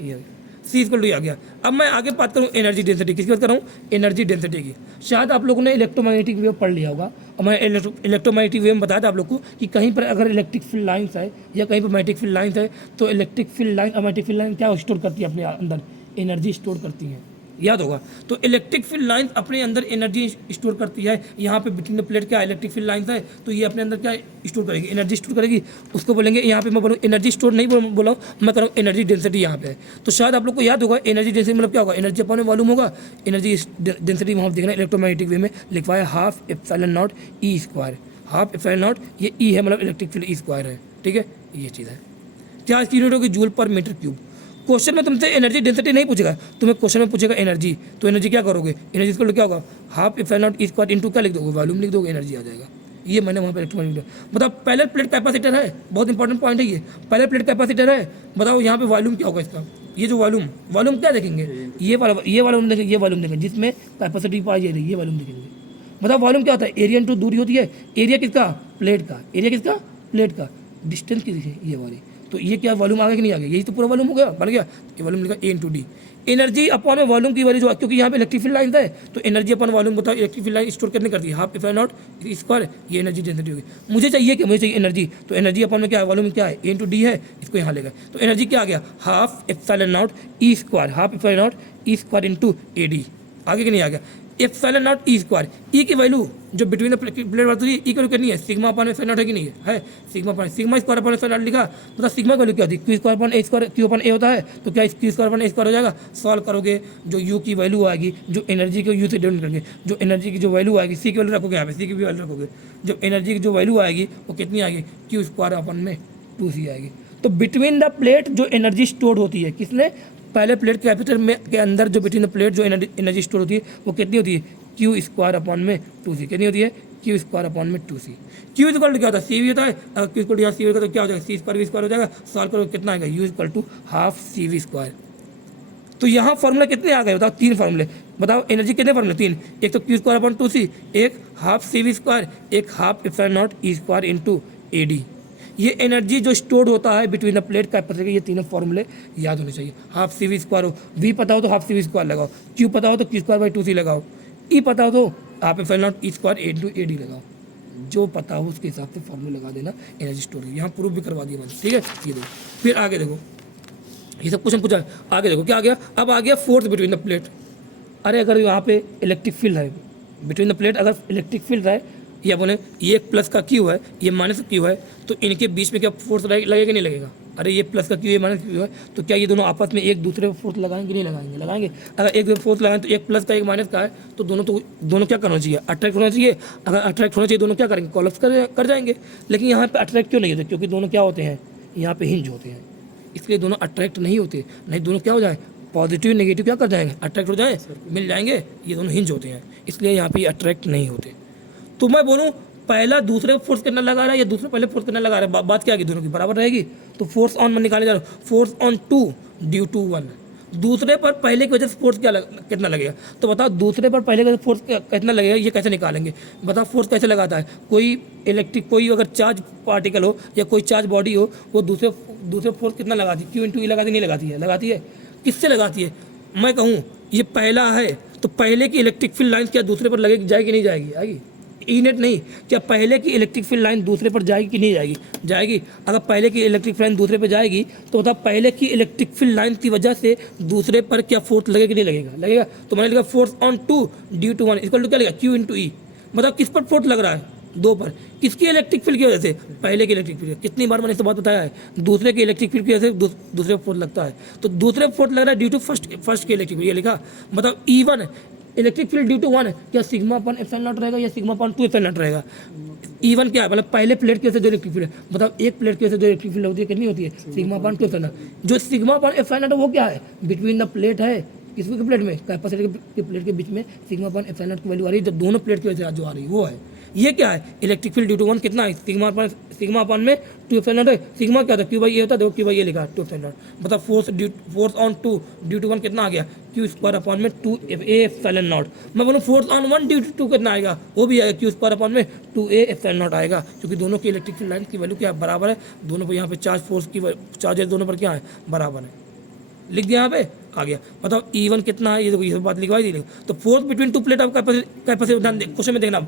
ये सी इक्वल टू आ गया। अब मैं आगे बात करूँ एनर्जी डेंसिटी, किसकी बात कर रहा हूँ, एनर्जी डेंसिटी की। शायद आप लोगों ने इलेक्ट्रोमैग्नेटिक वेव पढ़ लिया होगा, और मैं इलेक्ट्रोमैग्नेटिक वेव में बताया था आप लोग को कि कहीं पर अगर इलेक्ट्रिक फील्ड लाइन्स है या कहीं पर मैग्नेटिक फील्ड लाइन्स है, तो इलेक्ट्रिक फील्ड लाइन और मैग्नेटिक फील्ड लाइन क्या स्टोर करती है, अपने अंदर एनर्जी स्टोर करती हैं, याद होगा। तो इलेक्ट्रिक फील्ड लाइन अपने अंदर एनर्जी स्टोर करती है। यहाँ पे बिटवीन द प्लेट क्या इलेक्ट्रिक फील्ड लाइन्स है, तो ये अपने अंदर क्या स्टोर करेगी, एनर्जी स्टोर करेगी। उसको बोलेंगे, यहाँ पे मैं बोलूँ एनर्जी स्टोर नहीं बोला हूँ, मैं करूँ एनर्जी डेंसिटी यहाँ पे है। तो शायद आप लोग को याद होगा एनर्जी डेंसिटी मतलब क्या होगा, एनर्जी अपॉन वॉल्यूम होगा। एनर्जी डेंसिटी वहाँ देखना इलेक्ट्रोमैग्नेटिक वे में लिखवाया half epsilon not E square. Half epsilon not, ये ई है मतलब इलेक्ट्रिक फील्ड ई स्क्वायर है, ठीक है, ये चीज़ है। चार्ज की यूनिट होगी जूल पर मीटर क्यूब। क्वेश्चन में तुमसे एनर्जी डेंसिटी नहीं पूछेगा, तुम्हें क्वेश्चन में पूछेगा एनर्जी, तो एनर्जी क्या करोगे, एनर्जी को क्या होगा, half epsilon not E square into क्या लिख दोगे, वॉल्यूम लिख दोगे, एनर्जी आ जाएगा। ये मैंने वहाँ पर इलेक्ट्रोमैग्नेटिक। बताओ पैरेलल प्लेट कैपेसिटर है, बहुत इंपॉर्टेंट पॉइंट है ये, पैरेलल प्लेट कैपेसिटर है। बताओ यहाँ पे वॉल्यूम क्या होगा इसका, ये जो वॉल्यूम क्या देखेंगे, ये वॉल्यूम देखेंगे, ये वॉल्यूम देखेंगे जिसमें कैपेसिटी पाई जा रही है, ये वॉल्यूम देखेंगे। बताओ वॉल्यूम क्या होता है, एरिया इंटू दूरी होती है। एरिया किसका, प्लेट का, एरिया किसका, प्लेट का। डिस्टेंस की दिखे ये वाली, तो ये क्या वॉल्यूम आ गया कि नहीं आ गया, यही तो पूरा वॉल्यूम हो गया, बन गया। ये वॉल्यूम लिखा ए इंटू डी। एनर्जी अपॉन में वॉल्यूम की वैल्यू जो, क्योंकि यहाँ पे इलेक्ट्रिक फील्ड लाइन है, तो एनर्जी अपॉन वॉल्यूम बताओ इलेक्ट्रिक फील्ड लाइन स्टोर करने करती है हाफ एप्सिलॉन नॉट स्क्वायर, ये एनर्जी डेंसिटी होगी। मुझे चाहिए क्या, मुझे चाहिए एनर्जी, तो एनर्जी अपॉन में क्या है, वॉल्यूम क्या है, ए इंटू डी है, इसको यहाँ लेगा। तो एनर्जी क्या आ गया, half epsilon not E square, half epsilon not E square into A D. आगे कि नहीं आ गया, एप्सिलॉन नॉट ई स्क्वायर, ई की वैल्यू जो बिटवीन द प्लेट बात होती है, ई की वैल्यू कितनी है, सिग्मा अपॉन एप्सिलॉन नॉट है कि नहीं है, sigma square upon epsilon not लिखा। मतलब सिग्मा की वैल्यू क्या होती है, क्यू स्क्वायर अपॉन ए स्क्वायर, क्यू अपॉन ए होता है, तो क्या क्यू स्क्वायर अपॉन ए स्क्वायर हो जाएगा। सॉल्व करोगे जो यू की वैल्यू आएगी, जो एनर्जी को यू से डिवाइड करेंगे, जो एनर्जी की जो वैल्यू आएगी, सी की वैल्यू रखोगे यहाँ पे, सी की भी वैल्यू रखोगे, जो एनर्जी की जो वैल्यू आएगी वो कितनी आएगी, क्यू स्क्वायर अपॉन में 2c आएगी। तो बिटवीन द प्लेट जो एनर्जी स्टोर होती है, किसने, पहले प्लेट कैपेसिटर में के अंदर जो बिटवीन द प्लेट जो एनर्जी स्टोर होती है वो कितनी होती है, क्यू स्क्वायर अपॉन में 2c कितनी होती है, क्यू स्क्वायर अपॉन में 2c। क्यू इक्वल टू क्या होता है, सी वी होता है, अगर क्यू इक्वल टू यहाँ सी होगा तो क्या हो जाएगा, सी स्क्वायर वी स्क्वायर हो जाएगा, सॉल्व करो कितना आएगा, U equal to half C V square. तो यहाँ फॉर्मूला कितने आ गए बताओ, 3 फार्मूले, बताओ एनर्जी कितने फार्मूले, 3, एक तो क्यू स्क्वायर अपॉन 2c, एक हाफ सी वी स्क्वायर, एक half epsilon not E square into A D. ये एनर्जी जो स्टोर्ड होता है बिटवीन द प्लेट कैपेसिटर के, ये तीनों फॉर्मूले याद होने चाहिए। हाफ सी वी स्क्वायर हो, वी पता हो तो हाफ सी वी स्क्वायर लगाओ, क्यू पता हो तो क्यू स्क्वायर बाई 2c लगाओ, ई पता हो तो half epsilon not E square into A D लगाओ, जो पता हो उसके हिसाब से फॉर्मूले लगा देना एनर्जी स्टोर। यहाँ प्रूफ भी करवा दिया मैंने, ठीक है। ये देखो फिर आगे देखो, ये सब क्वेश्चन पूछा है, आगे देखो क्या आ गया, अब आ गया फोर्स बिटवीन द प्लेट। अरे अगर यहाँ पे इलेक्ट्रिक फील्ड है बिटवीन द प्लेट, अगर इलेक्ट्रिक फील्ड है, या बोले ये प्लस का क्यू है, ये माइनस का क्यू है, तो इनके बीच में क्या फोर्स लगेगा नहीं लगेगा। अरे ये प्लस का क्यू, ये माइनस क्यू है, तो क्या ये दोनों आपस में एक दूसरे पर फोर्स लगाएंगे नहीं लगाएंगे, लगाएंगे। अगर एक दूसरे फोर्स लगाएं तो एक प्लस का एक माइनस का है, तो दोनों क्या करना चाहिए, अट्रैक्ट होना चाहिए। अगर अट्रैक्ट होना चाहिए दोनों क्या करेंगे, कोलैप्स कर जाएंगे। लेकिन यहाँ पे अट्रैक्ट क्यों नहीं होते, क्योंकि दोनों क्या होते हैं, यहाँ पे हिंज होते हैं, इसलिए दोनों अट्रैक्ट नहीं होते। नहीं दोनों क्या हो जाए, पॉजिटिव नेगेटिव क्या कर जाएंगे, अट्रैक्ट हो जाए, मिल जाएंगे, ये दोनों हिंज होते हैं, इसलिए यहाँ पे अट्रैक्ट नहीं होते। तो मैं बोलूँ पहला दूसरे को फोर्स कितना लगा रहा है या दूसरे पहले फोर्स कितना लगा रहा है, बात क्या आएगी, दोनों की बराबर रहेगी। तो फोर्स ऑन में निकाले जा रहा हूँ, फोर्स ऑन 2 ड्यू टू 1, दूसरे पर पहले की वजह से फोर्स कितना लगेगा। तो बताओ दूसरे पर पहले की वजह से फोर्स कितना लगेगा, ये कैसे निकालेंगे, बताओ फोर्स कैसे लगाता है। कोई अगर चार्ज पार्टिकल हो या कोई चार्ज बॉडी हो, वो दूसरे फोर्स कितना लगाती है, क्यू इंटू ई लगाती नहीं लगाती है, लगाती है, किससे लगाती है। मैं कहूँ ये पहला है तो पहले की इलेक्ट्रिक फील्ड लाइन क्या दूसरे पर लगेगी, जाएगी नहीं जाएगी, आएगी, ई नेट नहीं, क्या पहले की इलेक्ट्रिक फील्ड लाइन दूसरे पर जाएगी कि नहीं जाएगी, जाएगी। अगर पहले की इलेक्ट्रिक फील्ड लाइन दूसरे पर जाएगी तो बताओ पहले की इलेक्ट्रिक फील्ड लाइन की वजह से दूसरे पर क्या फोर्स लगेगा कि नहीं लगेगा, लगेगा। तो मैंने लिखा force on 2 due to 1 equal to क्या लगेगा, क्यू इंटू ई। बताओ किस पर फोर्स लग रहा है, 2 पर, किसकी इलेक्ट्रिक फील्ड की वजह से, पहले की इलेक्ट्रिक फील्ड। कितनी बार मैंने इस बात बताया है, दूसरे की इलेक्ट्रिक फील्ड की वजह से दूसरे पर फोर्स लगता है, तो दूसरे पर फोर्स लग रहा है ड्यू टू फर्स्ट की इलेक्ट्रिक फील्ड, ये लिखा। बताओ E1 electric field due to 1 क्या सिग्मा अपॉन एप्सिलॉन नॉट रहेगा या सिग्मा अपॉन 2 एप्सिलॉन नॉट रहेगा। E1 क्या है, मतलब पहले प्लेट की वजह से जो इलेक्ट्रिक फील्ड है, बताओ एक प्लेट की वजह से जो इलेक्ट्रिक फील्ड होती है कितनी होती है, सिग्मा अपॉन 2 एप्सिलॉन नॉट। जो सिग्मा अपॉन एप्सिलॉन नॉट वो क्या है, बिटवीन द प्लेट है, किसकी प्लेट में, कैपेसिटर की प्लेट के बीच में सिग्मा अपॉन एप्सिलॉन नॉट की वैल्यू आ रही है, जो दोनों प्लेट की वजह से जो आ रही है वो है। ये क्या है, इलेक्ट्रिक फील्ड ड्यू टू 1 कितना है, सिग्मा अपॉन में 2 एप्सिलॉन नॉट है। सिग्मा क्या था, क्यू बाई ए होता है, देखो क्यू बाई ए लिखा 2 एप्सिलॉन नॉट। बताओ फोर्स ऑन 2 ड्यू टू 1 कितना आ गया, क्यू स्क्वायर अपॉन में 2 ए एप्सिलॉन नॉट। मैं बोलूँ फोर्स ऑन 1 ड्यू टू 2 कितना आएगा, वो भी आएगा क्यू स्क्वायर अपॉन में 2 ए एप्सिलॉन नॉट आएगा, क्योंकि दोनों की इलेक्ट्रिक फील्ड लाइन की वैल्यू क्या बराबर है, दोनों पर यहाँ पे चार्ज फोर्स की चार्जेस दोनों पर क्या है, बराबर है, लिख दिया यहाँ पे आ गया। बताओ E1 कितना है, ये देखो ये बात लिखवाई दी। तो force between 2 plate of capacitor, ध्यान दे क्वेश्चन में देखना,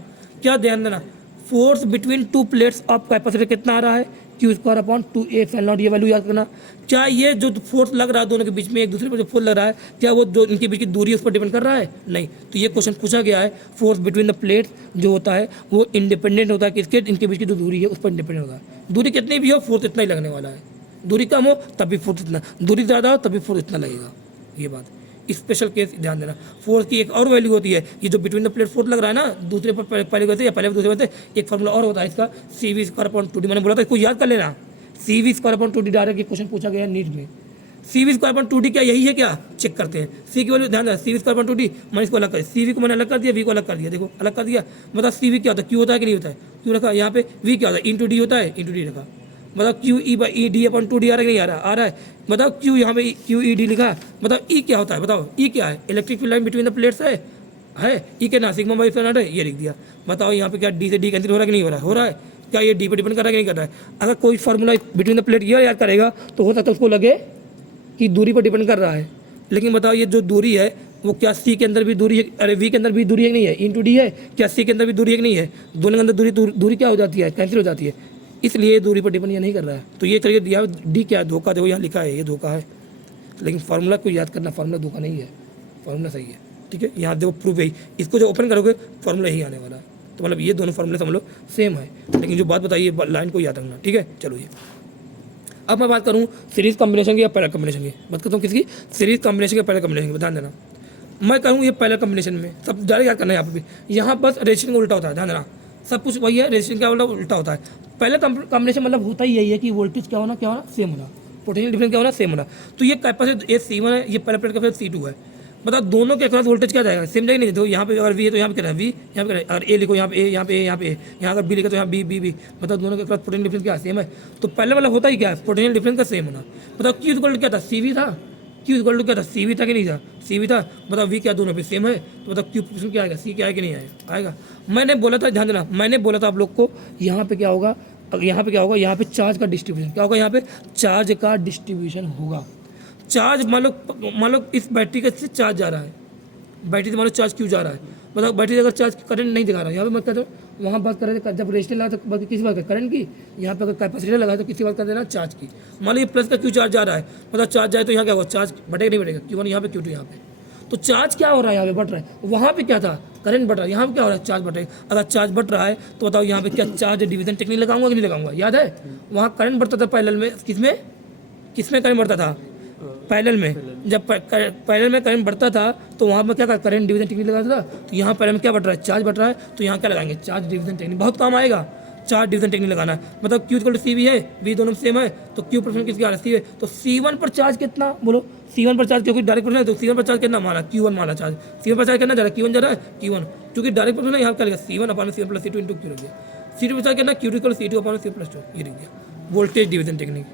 क्या ध्यान देना, force between 2 plates of capacitor कितना आ रहा है, Q square upon 2 A epsilon not, ये वैल्यू याद करना। क्या ये जो फोर्स लग रहा है दोनों के बीच में, एक दूसरे पर जो फोर्स लग रहा है, क्या वो जो इनके बीच की दूरी है उस पर डिपेंड कर रहा है, नहीं। तो ये क्वेश्चन पूछा गया है, फोर्स बिटवीन द प्लेट जो होता है वो इंडिपेंडेंट होता है किसके, इनके बीच की जो दूरी है उस पर इंडिपेंडेंट होता है। दूरी कितनी भी हो फोर्स इतना ही लगने वाला है, दूरी कम हो तब भी फोर्स इतना, दूरी ज़्यादा हो तब भी फोर्स इतना लगेगा। ये बात स्पेशल केस ध्यान देना। फोर्स की एक और वैल्यू होती है, ये जो बिटवीन द प्लेट फोर्स लग रहा है ना, दूसरे पर पहले कहते हैं या पहले दूसरे कहते हैं, एक फॉर्मूला और होता है इसका, सी वी स्क्वायर अपॉन 2D। मैंने बोला था इसको याद कर लेना, C V square upon 2D direct ये क्वेश्चन पूछा गया नीट में। सी वी स्क्वायर अपॉन 2D क्या यही है क्या, चेक करते हैं। सी की वैल्यू ध्यान देना, सी वी स्क्वायर अपॉन 2D मैंने इसको अलग कर, सी वी को मैंने अलग कर दिया, वी को अलग कर दिया, देखो अलग कर दिया। मतलब सी वी क्या होता है, क्यू होता है कि नहीं होता है, क्यू रखा यहाँ पे, वी क्या होता है इंटू डी होता है, इंटू डी रखा। मतलब Q E by E D upon 2D आ रहा है कि नहीं आ रहा, आ रहा है। बताओ क्यू यहाँ पे क्यू ई डी लिखा, बताओ ई क्या होता है, बताओ ई क्या है, electric field line between the plates है ई के ना, सिग्मा बाई एप्सिलॉन नॉट है, ये लिख दिया। बताओ यहाँ पे क्या डी से डी कैंसिल हो रहा है कि नहीं हो रहा है, हो रहा है। क्या ये डी पर डिपेंड कर रहा है कि नहीं कर रहा है। अगर कोई फार्मूला बिटवीन द प्लेट ये याद करेगा तो हो सकता है उसको लगे कि दूरी पर डिपेंड कर रहा है, लेकिन बताओ ये जो दूरी है वो क्या सी के अंदर भी दूरी है, अरे वी के अंदर भी दूरी है कि नहीं है, इंटू डी है, क्या सी के अंदर भी दूरी है कि नहीं है, दोनों के अंदर दूरी क्या हो जाती है, कैंसिल हो जाती है, इसलिए दूरी पर डिपेंड ये नहीं कर रहा है। तो ये करिए दिया डी क्या है, धोखा, देखो यहाँ लिखा है ये धोखा है, लेकिन फार्मूला को याद करना, फार्मूला धोखा नहीं है, फार्मूला सही है, ठीक है। यहाँ देखो प्रूफ है, इसको जो ओपन करोगे फार्मूला यही आने वाला है। तो मतलब ये दोनों फार्मूले समझ लो सेम है, लेकिन जो बात बताइए लाइन को याद रखना, ठीक है। चलो ये अब मैं बात करूँ सीरीज कॉम्बिनेशन की या पैरेलल कॉम्बिनेशन की, बात करता हूँ किसकी, सीरीज कॉम्बिनेशन या पैरेलल कॉम्बिनेशन की, ध्यान देना। मैं कहूँ ये पैरेलल कॉम्बिनेशन में सब ज़्यादा याद करना है, यहाँ पे भी यहाँ बस रेजिस्टेंस उल्टा होता है, ध्यान देना, सब कुछ वही है, रेजिस्टेंस क्या उल्टा होता है। पहले कॉम्बिनेशन मतलब होता ही यही है कि वोल्टेज क्या होना सेम होना, पोटेंशियल डिफरेंस क्या होना सेम होना। तो ये कैपेसिटर ये C1 है, ये पहले प्लेट कैपेसिटर C2 है। बताओ दोनों के अक्रॉस वोल्टेज क्या जाएगा, सेम जाएगा नहीं। देखो यहाँ पे अगर वी है तो यहाँ पे क्या है वी, यहाँ पे क्या है, अगर ए लिखो यहाँ पे ए, यहाँ पे ए, यहाँ पे ए, यहाँ अगर बी लिखो तो यहाँ बी बी बी। बताओ दोनों के अक्रॉस पोटेंशियल डिफरेंस क्या सेम है। तो पहले वाला होता ही क्या है, पोटेंशियल डिफरेंस का सेम होना। बताओ क्यू इक्वल टू क्या था, सी वी था। क्यू इक्वल टू क्या था, सी वी था कि नहीं था, सी वी था। बताओ वी क्या दोनों पे सेम है, तो बताओ क्यू क्या आएगा, सी क्या आएगा कि नहीं आएगा, आएगा। मैंने बोला था, ध्यान देना, मैंने बोला था आप लोग को यहाँ पे क्या होगा, यहाँ पे क्या होगा, यहाँ पे चार्ज का डिस्ट्रीब्यूशन क्या होगा, यहाँ पे चार्ज का डिस्ट्रीब्यूशन होगा। चार्ज मान लो इस बैटरी का से चार्ज जा रहा है, बैटरी से मान लो चार्ज क्यों जा रहा है। मतलब बैटरी अगर चार्ज करंट नहीं दिखा रहा है, यहाँ पे मत कहते हो, वहाँ बात कर रहे थे जब रेजिस्टेंस लगा तो बाकी किसी बात का करंट की, यहाँ पे अगर कैपेसिटर लगा तो किसी बात कर देना चार्ज की। मान लो ये प्लस का क्यों चार्ज जा रहा है, मतलब चार्ज जाए तो यहाँ क्या होगा, चार्ज बढ़ेगा नहीं बढ़ेगा, क्यों यहाँ पे क्यों यहाँ पे। तो चार्ज क्या हो रहा है, यहाँ पे बढ़ रहा है, वहाँ पे क्या था करंट बढ़ रहा है, यहाँ पे क्या हो रहा है चार्ज बढ़ रहा है। अगर चार्ज बढ़ रहा है तो बताओ यहाँ पे क्या चार्ज डिवीजन टेक्निक लगाऊंगा कि नहीं लगाऊंगा, याद है वहाँ करंट बढ़ता था पैरेलल में, किसमें करंट बढ़ता था, पैरेलल में। जब पैरेलल में करंट बढ़ता था तो वहाँ पर क्या करंट डिवीजन टेक्निक लगाता था। तो यहाँ पैरेलल में क्या बढ़ रहा है, चार्ज बढ़ रहा है, तो यहाँ क्या लगाएंगे, चार्ज डिवीजन टेक्निक, बहुत काम आएगा। चार्ज डिवीजन टेक्निक लगाना है, मतलब Q equal to C V है, वी दोनों सेम है, तो क्यू परसेंट किसकी आ रहा है, सी है। तो C1 पर चार्ज कितना बोलो, C1 पर चार्ज, क्योंकि डायरेक्ट परसेंट है तो C1 पर चार्ज कितना माना, Q1 माना चार्ज, C1 पर चार्ज कितना जा रहा है, Q1 जा रहा है, Q1, क्योंकि डायरेक्ट परसेंट यहाँ क्या लगेगा, C1 upon C1 plus C2 into Q रख दिया। C2 पर चार्ज कितना, Q2 equal C2 upon C plus 2, ये रख दिया वोल्टेज डिवीजन टेक्निक।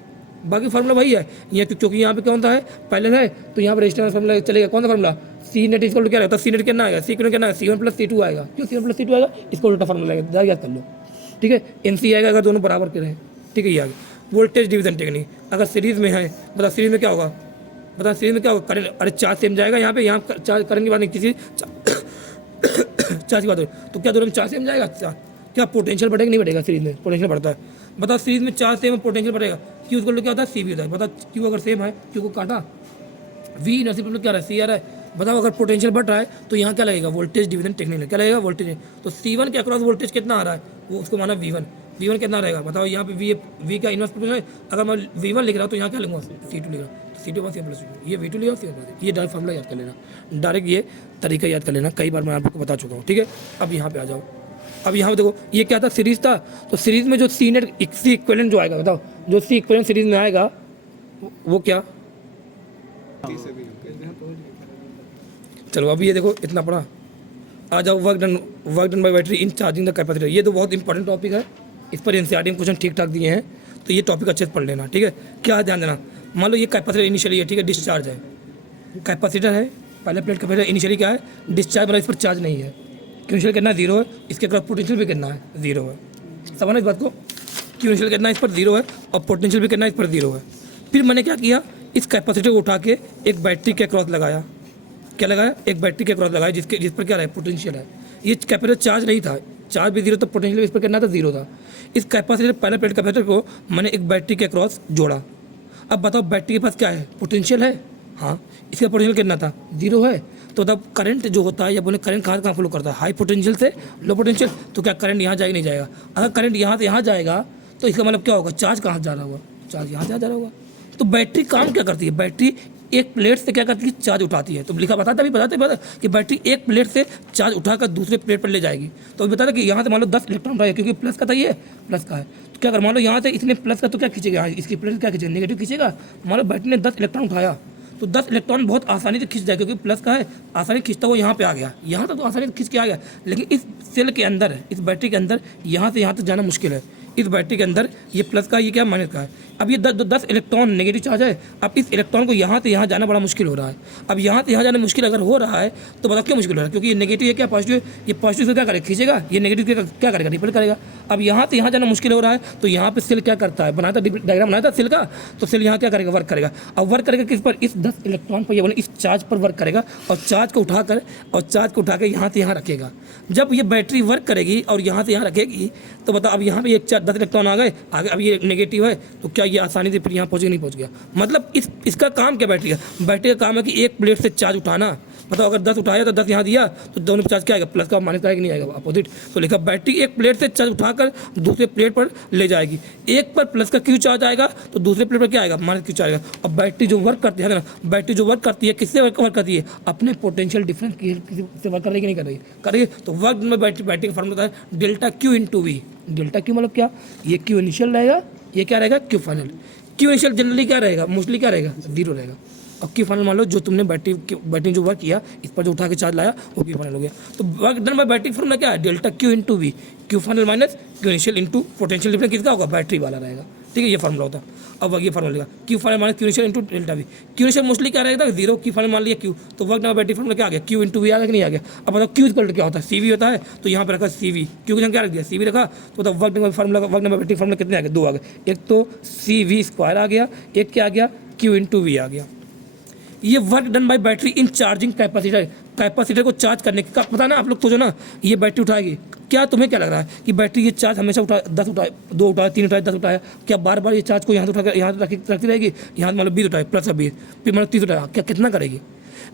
बाकी फार्मूला वही है ये, क्योंकि यहाँ पे क्या होता है पहले है, तो यहाँ पर रेजिस्टेंस फार्मूला चलेगा, कौन सा formula, C net equal to क्या रहता है, सी नेट कितना आएगा, सी कितना आएगा, C1 प्लस C2 आएगा, क्यों C1 प्लस C2 आएगा, इसको उल्टा फार्मूला आएगा, याद कर लो, ठीक है। NC आएगा अगर दोनों बराबर के रहे, ठीक है। ये आगे वोल्टेज डिवीजन टेक्निक, अगर सीरीज में है, मतलब सीरीज में क्या होगा, बता सीरीज में क्या होगा, करंट, अरे चार्ज सेम जाएगा, यहाँ पे यहाँ चार्ज करंट की बात नहीं, किसी चार्ज की बात हो, तो क्या दोनों में चार्ज सेम जाएगा, क्या पोटेंशियल बढ़ेगा नहीं बढ़ेगा, सीरीज में पोटेंशियल बढ़ता है। बता सीरीज में चार्ज सेम है, पोटेंशियल बढ़ेगा, क्यू इक्वल टू क्या होता है, सी भी होता है। बता क्यू अगर सेम है, क्यू को काटा, वी इनर्सी पर क्या रहा है, सी आ रहा है। बताओ अगर पोटेंशियल बढ़ रहा है तो यहाँ क्या लगेगा, वोल्टेज डिवीजन टेक्निक, क्या लगेगा वोल्टेज। तो C1 के अक्रॉस वोल्टेज कितना आ रहा है, वो उसको माना V1, V1 कितना रहेगा, बताओ यहाँ पे V का इनवर्स प्रोपोर्शनल है, अगर मैं V1 लिख रहा हूँ तो यहाँ क्या लिखूंगा, C2 लिख रहा हूँ, C2 C प्लस, ये V2 लिखा, ये डायरेक्ट फार्मूला याद कर लेना, डायरेक्ट ये तरीका याद कर लेना, कई बार मैं आपको बता चुका हूँ, ठीक है। अब यहाँ पे आ जाओ, अब यहाँ पे देखो ये क्या था, सीरीज था, तो सीरीज में जो सी नेट सी इक्विवेलेंट जो आएगा, बताओ जो सी इक्विवेलेंट सीरीज में आएगा वो क्या, चलो अभी ये देखो इतना पड़ा, आ जाओ work done by battery in charging the capacitor. ये तो बहुत इंपॉर्टेंट टॉपिक है, इस पर एनसीईआरटी में क्वेश्चन ठीक ठाक दिए हैं, तो ये टॉपिक अच्छे से पढ़ लेना, ठीक है। क्या ध्यान देना, मान लो ये कैपेसिटर इनिशियली है, ठीक है, डिस्चार्ज है, कैपेसिटर है, पहले प्लेट कैपेसिटर, इनिशियली क्या है डिस्चार्ज, मतलब इस पर चार्ज नहीं है, इनिशियल कितना 0 है, इसके अक्रॉस पोटेंशियल भी कितना है 0 है, समझना इस बात को, इनिशियल कितना इस पर 0 है और पोटेंशियल भी कितना इस पर 0 है। फिर मैंने क्या किया, इस कैपेसिटर को उठा के एक बैटरी के अक्रॉस लगाया, क्या लगाया, एक बैटरी के अक्रॉस लगाया, जिस पर क्या है पोटेंशियल है। ये कैपेसिटर चार्ज नहीं था, चार्ज भी 0 था, पोटेंशियल इस पर कितना था 0 था। इस कैपेसिटर पहले प्लेट कैपेसिटर को मैंने एक बैटरी के अक्रॉस जोड़ा। अब बताओ बैटरी के पास क्या है, पोटेंशियल है, हाँ, इसका पोटेंशियल कितना था 0 है। तो तब करंट जो होता है, या बोले करंट कहाँ फ्लो करता है, हाई पोटेंशियल से लो पोटेंशियल, तो क्या करंट यहाँ जाएगा नहीं जाएगा। अगर करंट यहाँ से यहाँ जाएगा तो इसका मतलब क्या होगा, चार्ज कहाँ जा रहा होगा, चार्ज यहाँ से जा रहा होगा। तो बैटरी काम क्या करती है, बैटरी एक प्लेट से क्या करती है, चार्ज उठाती है। तो लिखा बताता अभी बताते कि बैटरी एक प्लेट से चार्ज उठाकर दूसरे प्लेट पर ले जाएगी। तो अभी बताता कि यहाँ से मान लो 10 इलेक्ट्रॉन उठाया, क्योंकि प्लस का था, ये प्लस का है, तो क्या कर मान लो यहाँ से इसने प्लस का, तो क्या खींचेगा, इसकी प्लेट क्या खींचेगा, नेगेटिव खींचेगा। मान लो बैटरी ने 10 इलेक्ट्रॉन उठाया, तो 10 इलेक्ट्रॉन बहुत आसानी से खींच जाए, क्योंकि प्लस का है, आसानी खींचता हुआ यहाँ पे आ गया, यहाँ तक तो आसानी से खींच के आ गया। लेकिन इस सेल के अंदर, इस बैटरी के अंदर यहाँ से यहाँ तक जाना मुश्किल है। इस बैटरी के अंदर ये प्लस का, ये क्या माइनस का है। अब ये 10 इलेक्ट्रॉन नेगेटिव चार्ज है, अब इस इलेक्ट्रॉन को यहाँ से यहाँ जाना बड़ा मुश्किल हो रहा है। अब यहाँ से यहाँ जाना मुश्किल अगर हो रहा है तो बताओ क्यों मुश्किल हो रहा है, क्योंकि ये नेगेटिव है, क्या पॉजिटिव है, ये पॉजिटिव से क्या करेगा, खींचेगा, ये नेगेटिव क्या करेगा, रिपल करेगा। अब यहाँ से यहाँ जाना मुश्किल हो रहा है, तो यहाँ पे सेल क्या करता है, बनाता डायग्राम बनाता सेल का, तो सेल यहाँ क्या करेगा, वर्क करेगा। अब वर्क करेगा किस पर, इस 10 इलेक्ट्रॉन पर, ये बोले इस चार्ज पर वर्क करेगा, और चार्ज को उठा कर यहाँ से यहाँ रखेगा। जब ये बैटरी वर्क करेगी और यहाँ से यहाँ रखेगी, तो बताओ अब यहाँ पे एक 10 इलेक्ट्रॉन आ गए, आगे अब ये नेगेटिव है, तो क्या ये आसानी से फिर यहाँ पहुँच नहीं पहुँच गया। मतलब इसका काम क्या, बैटरी का काम है कि एक प्लेट से चार्ज उठाना। बताओ अगर 10 उठाया तो 10 यहाँ दिया, तो दोनों चार्ज क्या आएगा, प्लस का माइनस का आएगा, नहीं आएगा, अपोजिट। तो लिखा बैटरी एक प्लेट से चार्ज उठाकर दूसरे प्लेट पर ले जाएगी। एक पर प्लस का क्यू चार्ज आएगा तो दूसरे प्लेट पर क्या आएगा, माइनस क्यू चार्ज आएगा। अब बैटरी जो वर्क करती है ना, बैटरी जो वर्क करती है किससे वर्क करती है, अपने पोटेंशियल डिफरेंस से वर्क कर रही है कि नहीं कर रही है। तो वर्क में बैटरी का फॉर्मूला होता है delta Q into V. Delta Q मतलब क्या, ये क्यू इनिशियल रहेगा, ये क्या रहेगा, Q final. Q initial generally क्या रहेगा, मोस्टली क्या रहेगा, 0 रहेगा। और क्यू फाइनल मान लो जो तुमने बैटरी जो वर्क किया इस पर जो उठा के चार्ज लाया वो क्यू फाइनल हो गया। तो work done by battery formula क्या है, delta Q into V, Q final minus Q initial into potential difference किसका होगा, बैटरी वाला रहेगा। ठीक है, ये फार्मूला होता है। अब ये फार्मूला लेगा Q final minus Q initial into delta we. Q initial mostly क्या रहेगा, जीरो, क्यू फाइनल मान लिया क्यू, तो work done by battery formula क्या आ गया, क्यू इंटू वी आ गया कि नहीं आ गया। अब बताओ क्यू इक्वल टू क्या होता है, सी वी होता है, तो यहाँ पर रखा सी वी, क्यू की जगह क्या रख दिया, सी वी रखा, तो मतलब work done bye formula, work done by battery formula कितने आ गए, 2 आ गए। एक तो सी वी स्क्वायर आ गया, एक क्या आ गया, क्यू इंटू वी आ गया। ये work done by battery in charging capacitor, capacitor को चार्ज करने का पता ना आप लोग सोचो ना, ये बैटरी उठाएगी, क्या तुम्हें क्या लग रहा है कि बैटरी ये चार्ज हमेशा उठा 10 उठाए, 2 उठाए, 3 उठाए, 10 उठाया, क्या बार बार ये चार्ज को यहाँ से उठा यहाँ रखती रहेगी, यहाँ मतलब 20 उठाए प्लस 20, फिर मतलब 30 उठाया, क्या कितना करेगी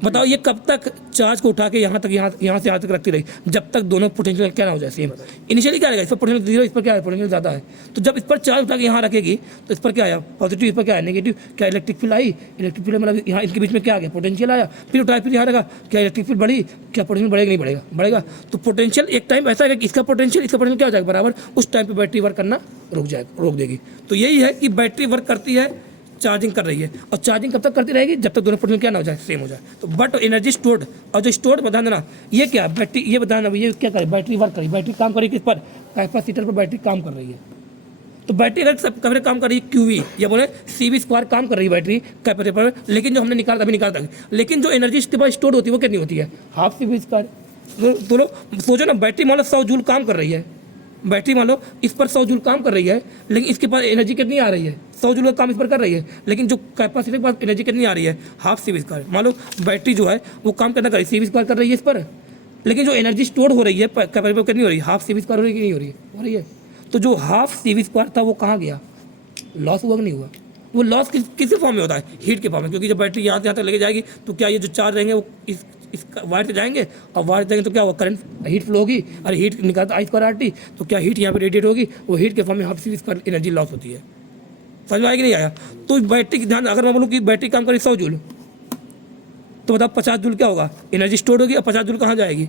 बताओ। ये कब तक चार्ज को उठा के यहाँ तक, यहाँ से यहाँ तक रखती रहेगी, जब तक दोनों पोटेंशियल क्या ना हो जाए सेम। इनिशियली क्या रहेगा, इस पर पोटेंशियल 0, इस पर क्या है पोटेंशियल ज़्यादा है, तो जब इस पर चार्ज उठा के यहाँ रखेगी तो इस पर क्या आया पॉजिटिव, इस पर क्या है नेगेटिव, क्या electric field I, electric field मतलब यहाँ इनके बीच में क्या आ गया पोटेंशियल आया, फिर उठाया फिर यहाँ रखा, क्या इलेक्ट्रिक फील्ड बढ़ी, क्या पोटेंशियल बढ़ेगा नहीं बढ़ेगा, बढ़ेगा। तो पोटेंशियल एक टाइम ऐसा है कि इसका पोटेंशियल क्या हो जाएगा बराबर, उस टाइम पर बैटरी वर्क करना रोक देगी। तो यही है कि बैटरी वर्क करती है, चार्जिंग कर रही है, और चार्जिंग कब तक करती रहेगी, जब तक दोनों पोटेंशियल क्या ना हो जाए सेम हो जाए। तो बट एनर्जी स्टोर्ड, और जो स्टोर्ड बता देना ये क्या बैटरी, ये बताना ये क्या करे, बैटरी वर्क करी, बैटरी काम करी किस पर, कैपेसिटर पर बैटरी काम कर रही है। तो बैटरी अगर सब कमरे काम कर रही है क्यूवी या बोले सीवी स्क्वायर काम कर रही है बैटरी कैपेसिटर पर, लेकिन जो हमने निकाला अभी निकाला था, लेकिन जो एनर्जी इसके पास स्टोर होती है वो कितनी होती है, हाफ सीवी स्क्वायर। तो लोग सोचो ना, बैटरी मान लो 100 जूल काम कर रही है, बैटरी मान लो इस पर 100 जूल काम कर रही है, लेकिन इसके पास एनर्जी कितनी आ रही है, 100 जूल का काम इस पर कर रही है, लेकिन जो कैपेसिटर के पास एनर्जी कितनी आ रही है, हाफ सीवी स्क्वायर। मान लो बैटरी जो है वो काम करना कर रही है, सीवी स्क्वायर कर रही है इस पर, लेकिन जो एनर्जी स्टोर हो रही है कैपेसिटर पर कितनी हो रही है, हाफ सीवी स्क्वायर हो रही है कि नहीं हो रही है, हो रही है। तो जो हाफ सीवी स्क्वायर था वो कहाँ गया, लॉस हुआ कि नहीं हुआ। वो लॉस किसी फॉर्म में होता है, हीट के फॉर्म में, क्योंकि जब बैटरी यहाँ से यहाँ तक लेके जाएगी तो क्या ये जो चार्ज रहेंगे वो इस वायर से जाएंगे, और वायर जाएंगे तो क्या होगा, करंट हीट फ्लो होगी, और हीट निकालता आई स्क्वायर आर टी, तो क्या हीट यहाँ पे रेडिएट होगी, वो हीट के फॉर्म में half CV square energy loss होती है। समझ में आया कि नहीं आया। तो बैटरी की ध्यान, अगर मैं बोलूँ कि बैटरी काम करेगी 100 जूल, तो बताओ 50 जूल क्या होगा, एनर्जी स्टोर होगी, और 50 जूल कहाँ जाएगी,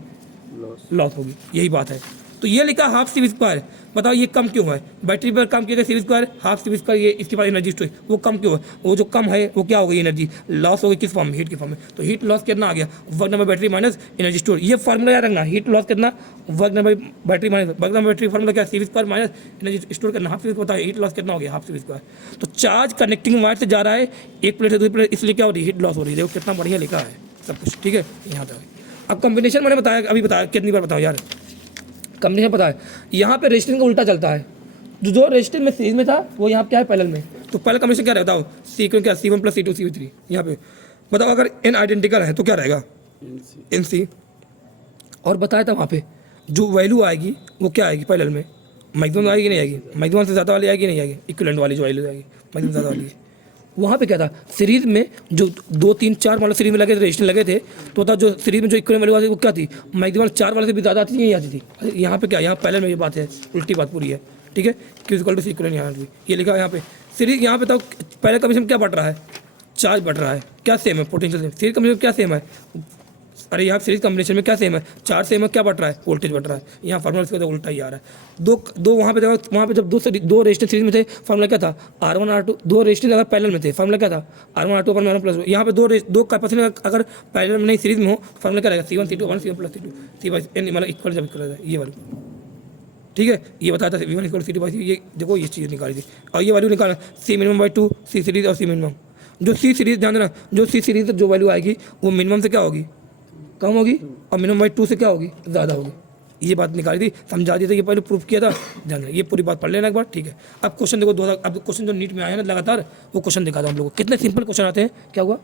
लॉस होगी। यही बात है। तो ये लिखा हाफ सीवी स्क्वायर, बताओ ये कम क्यों है, बैटरी पर काम किया गया CV square, half CV square ये इसके पास एनर्जी स्टोर, वो कम क्यों है, वो जो कम है वो क्या हो गई, एनर्जी लॉस हो गई किस फॉर्म में, हीट के फॉर्म में। तो हीट लॉस कितना आ गया, work number battery minus energy store. ये फार्मूला याद रखना, हीट लॉस कितना, work number battery minus work number battery formula क्या, CV square minus energy store करना, half CV square, heat loss कितना हो गया, हाफ सीवी स्क्वायर। तो चार्ज कनेक्टिंग वायर से जा रहा है एक प्लेट से दूसरी प्लेट, इसलिए क्या हो रही है, हीट लॉस हो रही है। देखो कितना बढ़िया लिखा है सब कुछ, ठीक है यहाँ तक। अब कॉम्बिनेशन मैंने बताया, अभी बताया कितनी बार बताओ यार, कॉम्बिनेशन पता है। यहाँ पे रेजिस्टेंस का उल्टा चलता है, जो रेजिस्टेंस में सीरीज में था वो यहाँ क्या है पैरेलल में। तो पहला कॉम्बिनेशन क्या रहता है, सीक्वेंस क्या, C1 + C2 C3। यहाँ पे बताओ अगर n आइडेंटिकल है तो क्या रहेगा, NC। और बताया था वहाँ पे जो वैल्यू आएगी वो क्या आएगी पैरेलल में, मैक्सिमम आएगी नहीं आएगी, मैक्सिमम से ज़्यादा वाली आएगी नहीं आएगी, इक्विवेलेंट वाली जो वैल्यू आएगी मैक्सिमम ज़्यादा वाली। वहाँ पे क्या था, सीरीज में जो 2 3 4 मतलब सीरीज में लगे थे, रेजिस्टेंस लगे थे, तो था जो सीरीज में जो इक्विवेलेंट वैल्यू आती वो क्या थी, मैक्सिमम 4 वाले से भी ज़्यादा आती नहीं आती थी। यहाँ पे क्या, यहाँ पैरेलल में ये बात है, उल्टी बात पूरी है, ठीक है। Q = C इक्विवेलेंट यहाँ भी ये लिखा है यहाँ पे सीरीज। यहाँ पे तो पहले कमीशन क्या बढ़ रहा है, चार्ज बढ़ रहा है, क्या सेम है, पोटेंशियल सेम। सीरीज कमीशन क्या सेम है, अरे यहाँ सीरीज कॉम्बिनेशन में क्या सेम है, चार्ज सेम है, क्या बढ़ रहा है, वोल्टेज बढ़ रहा है। यहाँ फार्मूला इसका उल्टा ही आ रहा है। दो वहाँ पे देखा, वहाँ पे जब दो रेजिस्टेंस सीरीज में थे, फार्मूला क्या था, R1 R2, 2 रेजिस्टेंस अगर पैरेलल में थे, फार्मूला क्या था, R1 R2 = R1 + यहाँ पे दो कैपेसिटर अगर पैरेलल में नहीं सीरीज में हो, फार्मूला क्या रहेगा, C1 C2 C1 + C2 C/N मतलब इक्वल जब इक्वल रहता है ये वाली, ठीक है। ये बताया था V1 = C2/C, ये देखो ये चीज़ निकाली थी। और ये वैल्यू निकालना C min/2, C सीरीज और C मिनिमम। जो C सीरीज ध्यान देना, जो C सीरीज जो वैल्यू आएगी वो मिनिमम से क्या होगी, कम होगी, और min/2 से क्या होगी, ज़्यादा होगी। ये बात निकाली थी, समझा दी थी, ये पहले प्रूफ किया था, ध्यान देना। ये पूरी बात पढ़ लेना एक बार, ठीक है। अब क्वेश्चन देखो, अब क्वेश्चन जो नीट में आया ना लगातार, वो क्वेश्चन दिखा दो हम लोग को, कितने सिंपल क्वेश्चन आते हैं। क्या हुआ,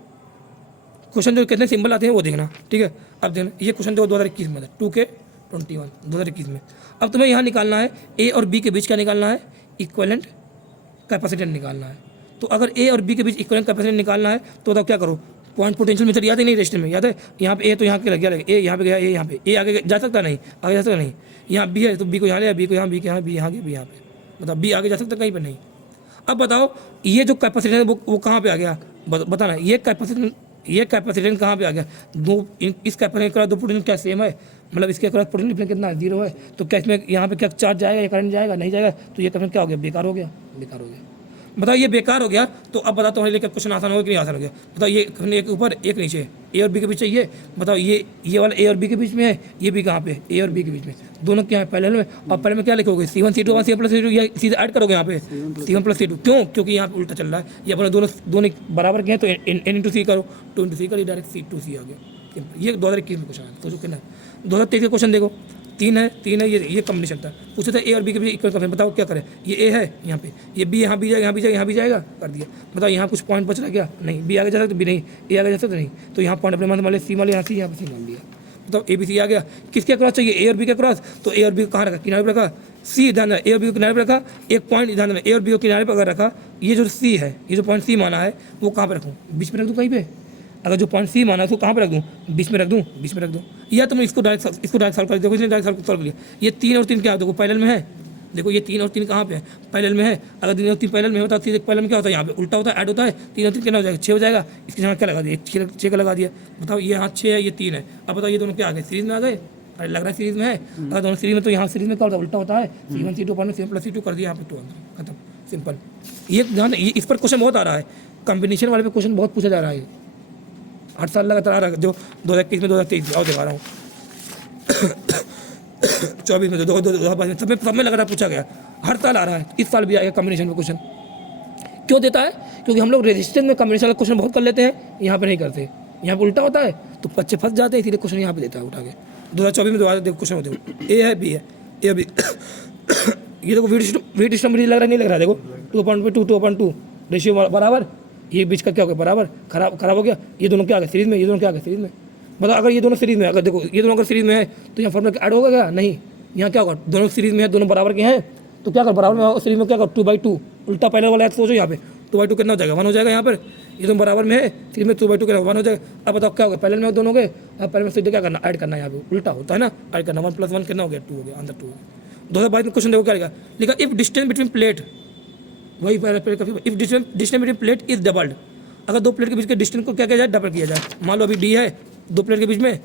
क्वेश्चन जो कितने सिंपल आते हैं वो देखना, ठीक है। अब देखना ये क्वेश्चन देखो 2021 में था, 2K21 2021 में। अब तुम्हें यहाँ निकालना है A और B के बीच क्या निकालना है, इक्विवेलेंट कैपेसिटेंस निकालना है। तो अगर A और B के बीच इक्विवेलेंट कैपेसिटेंस निकालना है तो तब क्या करो, पॉइंट पोटेंशियल मेथड याद है नहीं, रेजिस्टेंस में याद है। यहाँ पे A तो यहाँ के लग गया, A यहाँ पे गया, A यहाँ पे, A आगे जा सकता नहीं, आगे जा सकता नहीं। यहाँ B है तो B को यहाँ ले, B को यहाँ, B के यहाँ, B यहाँ गया, B यहाँ पे, मतलब B आगे जा सकता कहीं पर नहीं। अब बताओ ये जो कैपेसिटेंस है वो कहाँ पे आ गया, बताना। ये कैपेसिटेंस कहाँ पे आ गया, इस कैपेसिटेंस का दो पोटेंशियल क्या सेम है, मतलब इसके अक्रॉस पोटेंशियल डिफरेंस कितना है, 0 है। तो क्या इसमें यहाँ पे क्या चार्ज जाएगा या करंट जाएगा, नहीं जाएगा, तो ये कैपेसिटेंस क्या हो गया, बेकार हो गया, बेकार हो गया। बताओ ये बेकार हो गया। तो अब बताओ तुम्हारे लिए क्वेश्चन आसान हो गया कि नहीं आसान हो गया? बताओ ये एक ऊपर एक नीचे, ए और बी के बीच चाहिए। बताओ ये वाला ए और बी के बीच में है, ये भी कहाँ पे, ए और बी के बीच में, दोनों क्या है पैरेलल में। और पैरेलल में क्या लिखोगे, C1 C2 1 C1 plus C2, ये सीधे ऐड करोगे यहाँ पे C1 प्लस C2। क्यों? क्योंकि यहाँ पे उल्टा चल रहा है, ये अपने दोनों बराबर के हैं, तो n इंटू सी करो, 2 इंटू सी करो, डायरेक्ट C2C आ गया। ये 2021 में क्वेश्चन है, सोचो कितना है। 2023 का क्वेश्चन देखो, 3 है, ये कॉम्बिनेशन था, पूछा था ए और बी के बीच इक्वल कॉम्बिनेशन, बताओ क्या करें। ये ए है यहाँ पे, ये बी यहाँ भी जाएगा, यहाँ भी जाएगा, यहाँ भी जाएगा, कर दिया। बताओ यहाँ कुछ पॉइंट बच रहा क्या? नहीं। बी आगे जा सकते, बी नहीं, ए आगे जा सकते नहीं, तो यहाँ पॉइंट अपने मान लिया, सी मान लिया, यहाँ सी, यहाँ पे सी मान लिया। बताओ ए बी सी आ गया। किसके क्रॉस चाहिए, ए और बी के क्रॉस, तो ए और बी को कहाँ रखा, किनारे पर रखा, सी ध्यान रखा, ए और बी को किनारे पर रखा, एक पॉइंट ध्यान रखा, ए और बी को किनारे पर अगर रखा, ये जो सी है, ये जो पॉइंट सी माना है, वो कहाँ पर रखूँ, बीच में रख दूँ कहीं पे। अगर जो पॉइंट सी माना है उसको कहाँ पर रख दूँ, बीच में रख दूँ, बीच में रख दूँ। या तुम इसको डायरेक्ट सॉल्व कर देखो, इसने डायरेक्ट सॉल्व कर लिया। ये 3 और 3 क्या है, देखो पैरेलल में है, देखो ये 3 और 3 कहाँ पे है, पैरेलल में है। अगर 3 और 3 पैरेलल में होता है, पैरेलल में क्या होता है, यहाँ पे उल्टा होता है, ऐड होता है, 3 और 3 कितना हो जाएगा, 6 हो जाएगा। इसके यहाँ क्या लगा दिया, 6 का लगा दिया। बताओ ये यहाँ 6 है, ये 3 है। अब बताओ ये दोनों क्या आ गए, सीरीज में आ गए। अरे लग रहा है सीरीज में है, अगर दोनों सीरीज में, तो यहाँ सीरीज में क्या होता है, उल्टा होता है, C1 C2 C1 plus C2 कर दिया, यहाँ पे 2 खत्म, सिंपल। ये ध्यान, इस पर क्वेश्चन बहुत आ रहा है, कॉम्बिनेशन वाले पे क्वेश्चन बहुत पूछा जा रहा है, 8 साल लगातार आ रहा है, जो 2021 में 2023 और दिखा रहा हूँ 24 में 2022 में सब में लग रहा पूछा गया, हर साल आ रहा है, इस साल भी आएगा कॉम्बिनेशन में क्वेश्चन। क्यों देता है? क्योंकि हम लोग रेजिस्टेंस में कॉम्बिनेशन का क्वेश्चन बहुत कर लेते हैं, यहाँ पे नहीं करते, यहाँ पे उल्टा होता है, तो बच्चे फंस जाते हैं, इसीलिए क्वेश्चन यहाँ पे देता है उठा के। 2024 में दोबारा देखो क्वेश्चन होते हैं, ए है, बी है, ए बी ये देखो वेट सिस्टम लग रहा है, नहीं लग रहा है, देखो 2/2 रेशियो बराबर, ये बीच का क्या हो गया, बराबर, खराब हो गया। ये दोनों क्या आ गए सीरीज में, ये दोनों क्या आ गए सीरीज में। मतलब अगर ये दोनों सीरीज में, अगर देखो ये दोनों अगर सीरीज में है, तो यहाँ फॉर्मूला ऐड होगा क्या, नहीं। यहाँ क्या होगा, दोनों सीरीज में है, दोनों बराबर के हैं, तो क्या कर, बराबर में सीरीज में क्या कर, 2/2 उल्टा पहले वाला सोचो, यहाँ पे 2/2 कितना हो जाएगा, 1 हो जाएगा। यहाँ पर ये दोनों बराबर में है, सीरीज में 2/2 क्या 1 हो जाएगा। अब बताओ क्या होगा, पहले में दोनों हो गए, अब पहले में सीधे क्या करना, ऐड करना, यहाँ पे उल्टा होता है ना, ऐड करना, 1 + 1 कितना हो गया, 2 हो गया, अंदर 2 हो गया। 2022 में क्वेश्चन देखो क्या लिखा, इफ डिस्टेंस बिटवीन प्लेट, वही if distance between plate is doubled, अगर 2 प्लेट के बीच के डिस्टेंस को क्या किया जाए, डबल किया जाए। मान लो अभी डी है, 2 प्लेट के बीच में,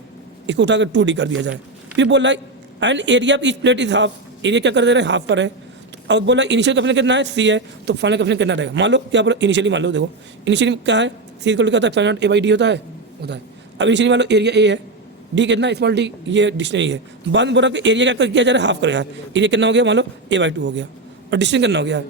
इसको उठाकर 2D कर दिया जाए। फिर बोल रहा है and area of each plate is half, area क्या कर दे रहे हैं, हाफ कर रहे हैं। तो अब बोला इनिशियल कैपिटल कितना है, सी है, तो फाइनल कैपिटल कितना रहेगा। मान लो क्या बोला, इनिशियली मान लो, देखो इनिशियली क्या है, सी इक्वल क्या होता है, फाइनल A/D होता है। अब इनिशियली मान लो एरिया ए है, डी कितना, स्मॉल डी, ये डिस्टेंस है। बाद में बोला कि एरिया क्या किया जा रहा है, हाफ करेगा। एरिया कितना हो गया, मान लो A/2 हो गया, और डिस्टेंस कितना हो गया,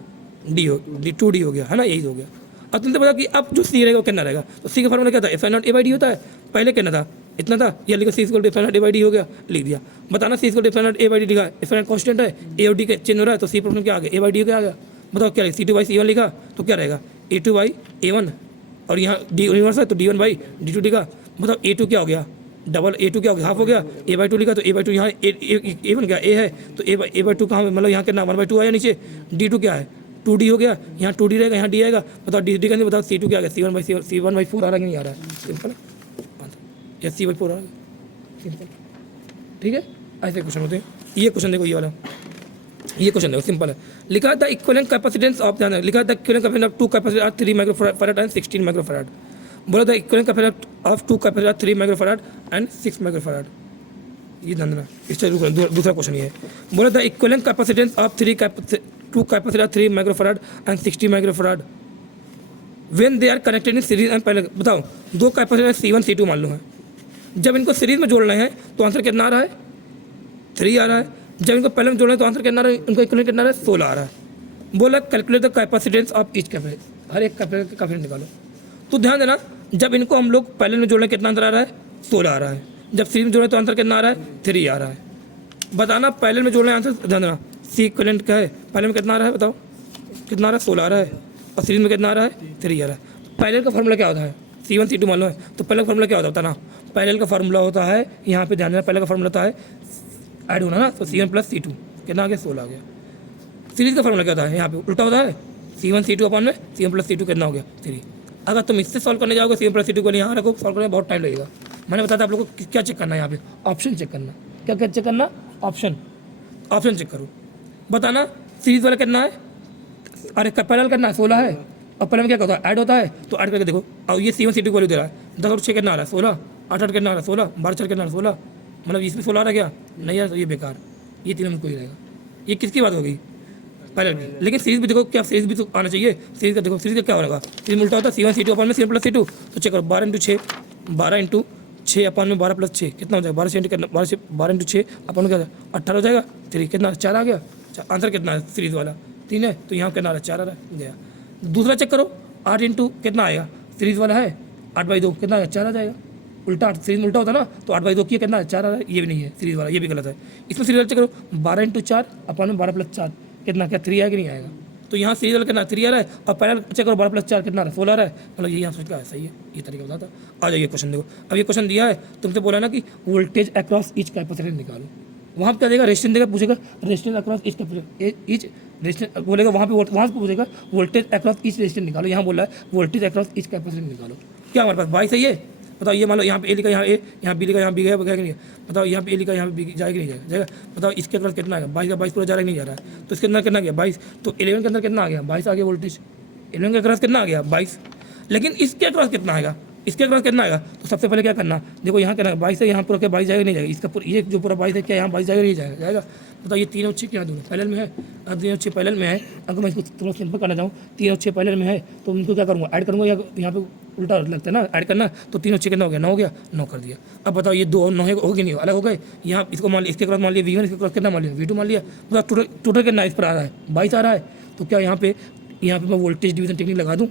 2D हो गया, है ना, यही हो गया। अब तुमने पता कि अब जो सी रहेगा वो कितना रहेगा, तो सी का फॉर्मूला क्या था, F0 A/D होता है, पहले कितना था, इतना था, ये लिखा C = F0 A/D हो गया, लिख दिया। बताना C = F0 A/D लिखा, F0 कांस्टेंट है, A और D के चेंज हो रहा है, तो सी फॉर्मूला क्या आ गया, A/D क्या आ गया। बताओ क्या लिखा, C2/C1 लिखा, तो क्या रहेगा A2/A1, और यहाँ D यूनिवर्स है, तो D1/D2 लिखा। बताओ A2 क्या हो गया, डबल A2 क्या हो गया, हाफ हो गया, A/2 लिखा, तो A/2 यहाँ A बन गया, A है, तो A/2 कहाँ, मतलब यहाँ कितना 1/2 आया नीचे, D2 क्या है, 2D हो गया, यहाँ 2D रहेगा, यहाँ D आएगा। बताओ D का नहीं, बताओ C2 क्या आ गया, C1/4 आ रहा है कि नहीं आ रहा है, सिंपल है, या C/4 आ रहा है, सिंपल, ठीक है। ऐसे क्वेश्चन होते हैं। ये क्वेश्चन देखो, ये वाला, ये क्वेश्चन देखो, सिंपल है। लिखा द इक्विवेलेंट कैपेसिटेंस ऑफ, ध्यान, लिखा the equivalent capacitance of 2 capacitor are 3 microfarad and 16 microfarad. बोला the equivalent capacitance of 2 capacitor 3 microfarad and 6 microfarad. ये ध्यान देना, इससे दूसरा क्वेश्चन ये है। बोला the equivalent capacitance of 2 capacitor 3 microfarad and 60 microfarad when they are connected in series and. पहले बताओ, 2 कैपेसिटर C1 C2 मान लो है, जब इनको सीरीज में जोड़ना है तो आंसर कितना आ रहा है, 3 आ रहा है। जब इनको पहले में जोड़ना है तो आंसर कितना आ रहा है, इनको इक्विवेलेंट कितना आ रहा है, 16 आ रहा है। बोला calculate the capacitance of each capacitor, हर एक कैपेसिटर का कैपेसिटेंस निकालो। तो ध्यान देना, जब इनको हम लोग पहले में जोड़ने कितना आंसर आ रहा है, 16 आ रहा है। जब सीरीज में जोड़े तो आंसर कितना आ रहा है, 3 आ रहा है। बताना पहले में जोड़ने आंसर, ध्यान देना, सी इक्विवेलेंट क्या है, पहले में कितना आ रहा है, बताओ कितना आ रहा है, 16 आ रहा है, और सीरीज में कितना आ रहा है, 3 आ रहा है। पैरेलल का फॉर्मूला क्या होता है, C1 C2 मान लो है, तो पहले का फॉर्मूला क्या होता है ना, पैरेलल का फॉर्मूला होता है, यहाँ पे ध्यान देना, पहले का फॉर्मूला होता है ऐड होना ना, तो C1 + C2 कितना आ गया, 16 आ गया। सीरीज का फॉर्मूला क्या होता है, यहाँ पे उल्टा होता है, C1 C2 अपन में C1 + C2 कितना हो गया, 3। अगर तुम इससे सॉल्व करने जाओगे, C1 + C2 को यहाँ रखो, सॉल्व करने में बहुत टाइम लगेगा। मैंने बताया था आप लोगों को क्या चेक करना है, यहाँ पे ऑप्शन चेक करना, क्या चेक करना, ऑप्शन चेक करो। बताना सीरीज वाला कितना है, अरे पैरेलल करना है, 16 है, और पहले में क्या होता है, ऐड होता है, तो ऐड करके देखो। और ये C1 C2 को वैल्यू दे रहा है, 10 और 6 कितना आ रहा है, 16, 8 8 कितना आ रहा है, 16, 12 4 कितना आ रहा है, 16, मतलब इसमें 16 आ रहा क्या, नहीं यार, तो ये बेकार, ये तीनों में कोई रहेगा। ये किसकी बात होगी, पैरेलल भी, लेकिन सीरीज भी देखो, क्या सीरीज भी तो आना चाहिए। सीरीज का देखो, सीरीज का क्या होगा, सीरीज में उल्टा होता है C1 C2 अपन में C1 + C2। तो चेक करो 12 × 6 अपन में 12 + 6 कितना हो जाएगा, 12 × 6 अपन में क्या 18 हो जाएगा। 3 कितना 4 आ गया। आंसर कितना है सीरीज वाला 3 है, तो यहाँ कितना आ रहा है 4 आ रहा है गया। दूसरा चेक करो 8 × कितना आएगा, सीरीज वाला है 8/2 कितना आएगा 4 आ जाएगा। उल्टा सीरीज में उल्टा होता ना, तो 8/2 किया कितना 4 आ रहा है, ये भी नहीं है सीरीज वाला, ये भी गलत है। इसमें सीरीज वाला चेक करो 12 × 4 अपन में 12 + 4 कितना, क्या 3 आएगा कि नहीं आएगा। तो यहाँ सीरीज वाला कितना 3 आ रहा है, और पैरेलल चेक करो 12 + 4 कितना आ रहा है 16 आ रहा है। मतलब ये यहाँ सोच का है, सही है, ये तरीका बताता। आ जाइए क्वेश्चन देखो, अब ये क्वेश्चन दिया है तुमसे, बोला ना कि वोल्टेज अक्रॉस ईच कैपेसिटर निकालो। वहाँ पे क्या देगा, रेजिस्टेंस देगा, पूछेगा resistance across each capacitor, each resistance बोलेगा, वहाँ से पूछेगा वोल्टेज अक्रॉस ईच रेजिस्टेंस निकालो। यहाँ बोला है वोल्टेज अक्रॉस ईच कैपेसिटर निकालो। क्या हमारे पास 22 सही है, बताओ। ये मान लो यहाँ पे ए लिखा, यहाँ ए, यहाँ बी लिखा, यहाँ बी गया कि नहीं, बताओ। यहाँ पे ए लिखा, यहाँ पे बी जाएगा कि नहीं जाएगा, बताओ। इसके अंदर कितना आएगा 22 का 22 पूरा जा रहा है, नहीं जा रहा है, तो इसके अंदर कितना गया 22। तो 11 के अंदर कितना आ गया 22 आ गया वोल्टेज, 11 के अक्रॉस कितना आ गया 22। लेकिन इसके अक्रॉस कितना आएगा, इसके अक्रॉस कितना आएगा, तो सबसे पहले क्या करना, देखो यहाँ करना 22 है, यहाँ पूरा क्या 22 जाएगा नहीं जाएगा, इसका पूरा ये जो पूरा 22 है क्या यहाँ 22 जाएगा नहीं जाएगा, जाएगा। बताओ ये 3 और 6 क्या दोनों पैरेलल में है, अब 3 और 6 पैरेलल में है। अगर मैं इसको थोड़ा सिंपल करना चाहूँ, 3 और 6 पैरेलल में है, तो उनको क्या करूँगा ऐड करूँगा, या यहाँ पे उल्टा लगता है ना ऐड करना। तो 3 और 6 कितना हो गया 9 हो गया, 9 कर दिया। अब बताओ ये 2 और 9 हो गए नहीं, अलग हो गए। यहाँ इसको मान लिया, इसके क्रॉस मान लिया V1, इसके क्रॉस कितना मान लिया V2 मान लिया। मतलब टोटल कितना इस पर आ रहा है 22 आ रहा है। तो क्या यहाँ पे मैं वोल्टेज डिवीजन टेक्निक लगा दूँ,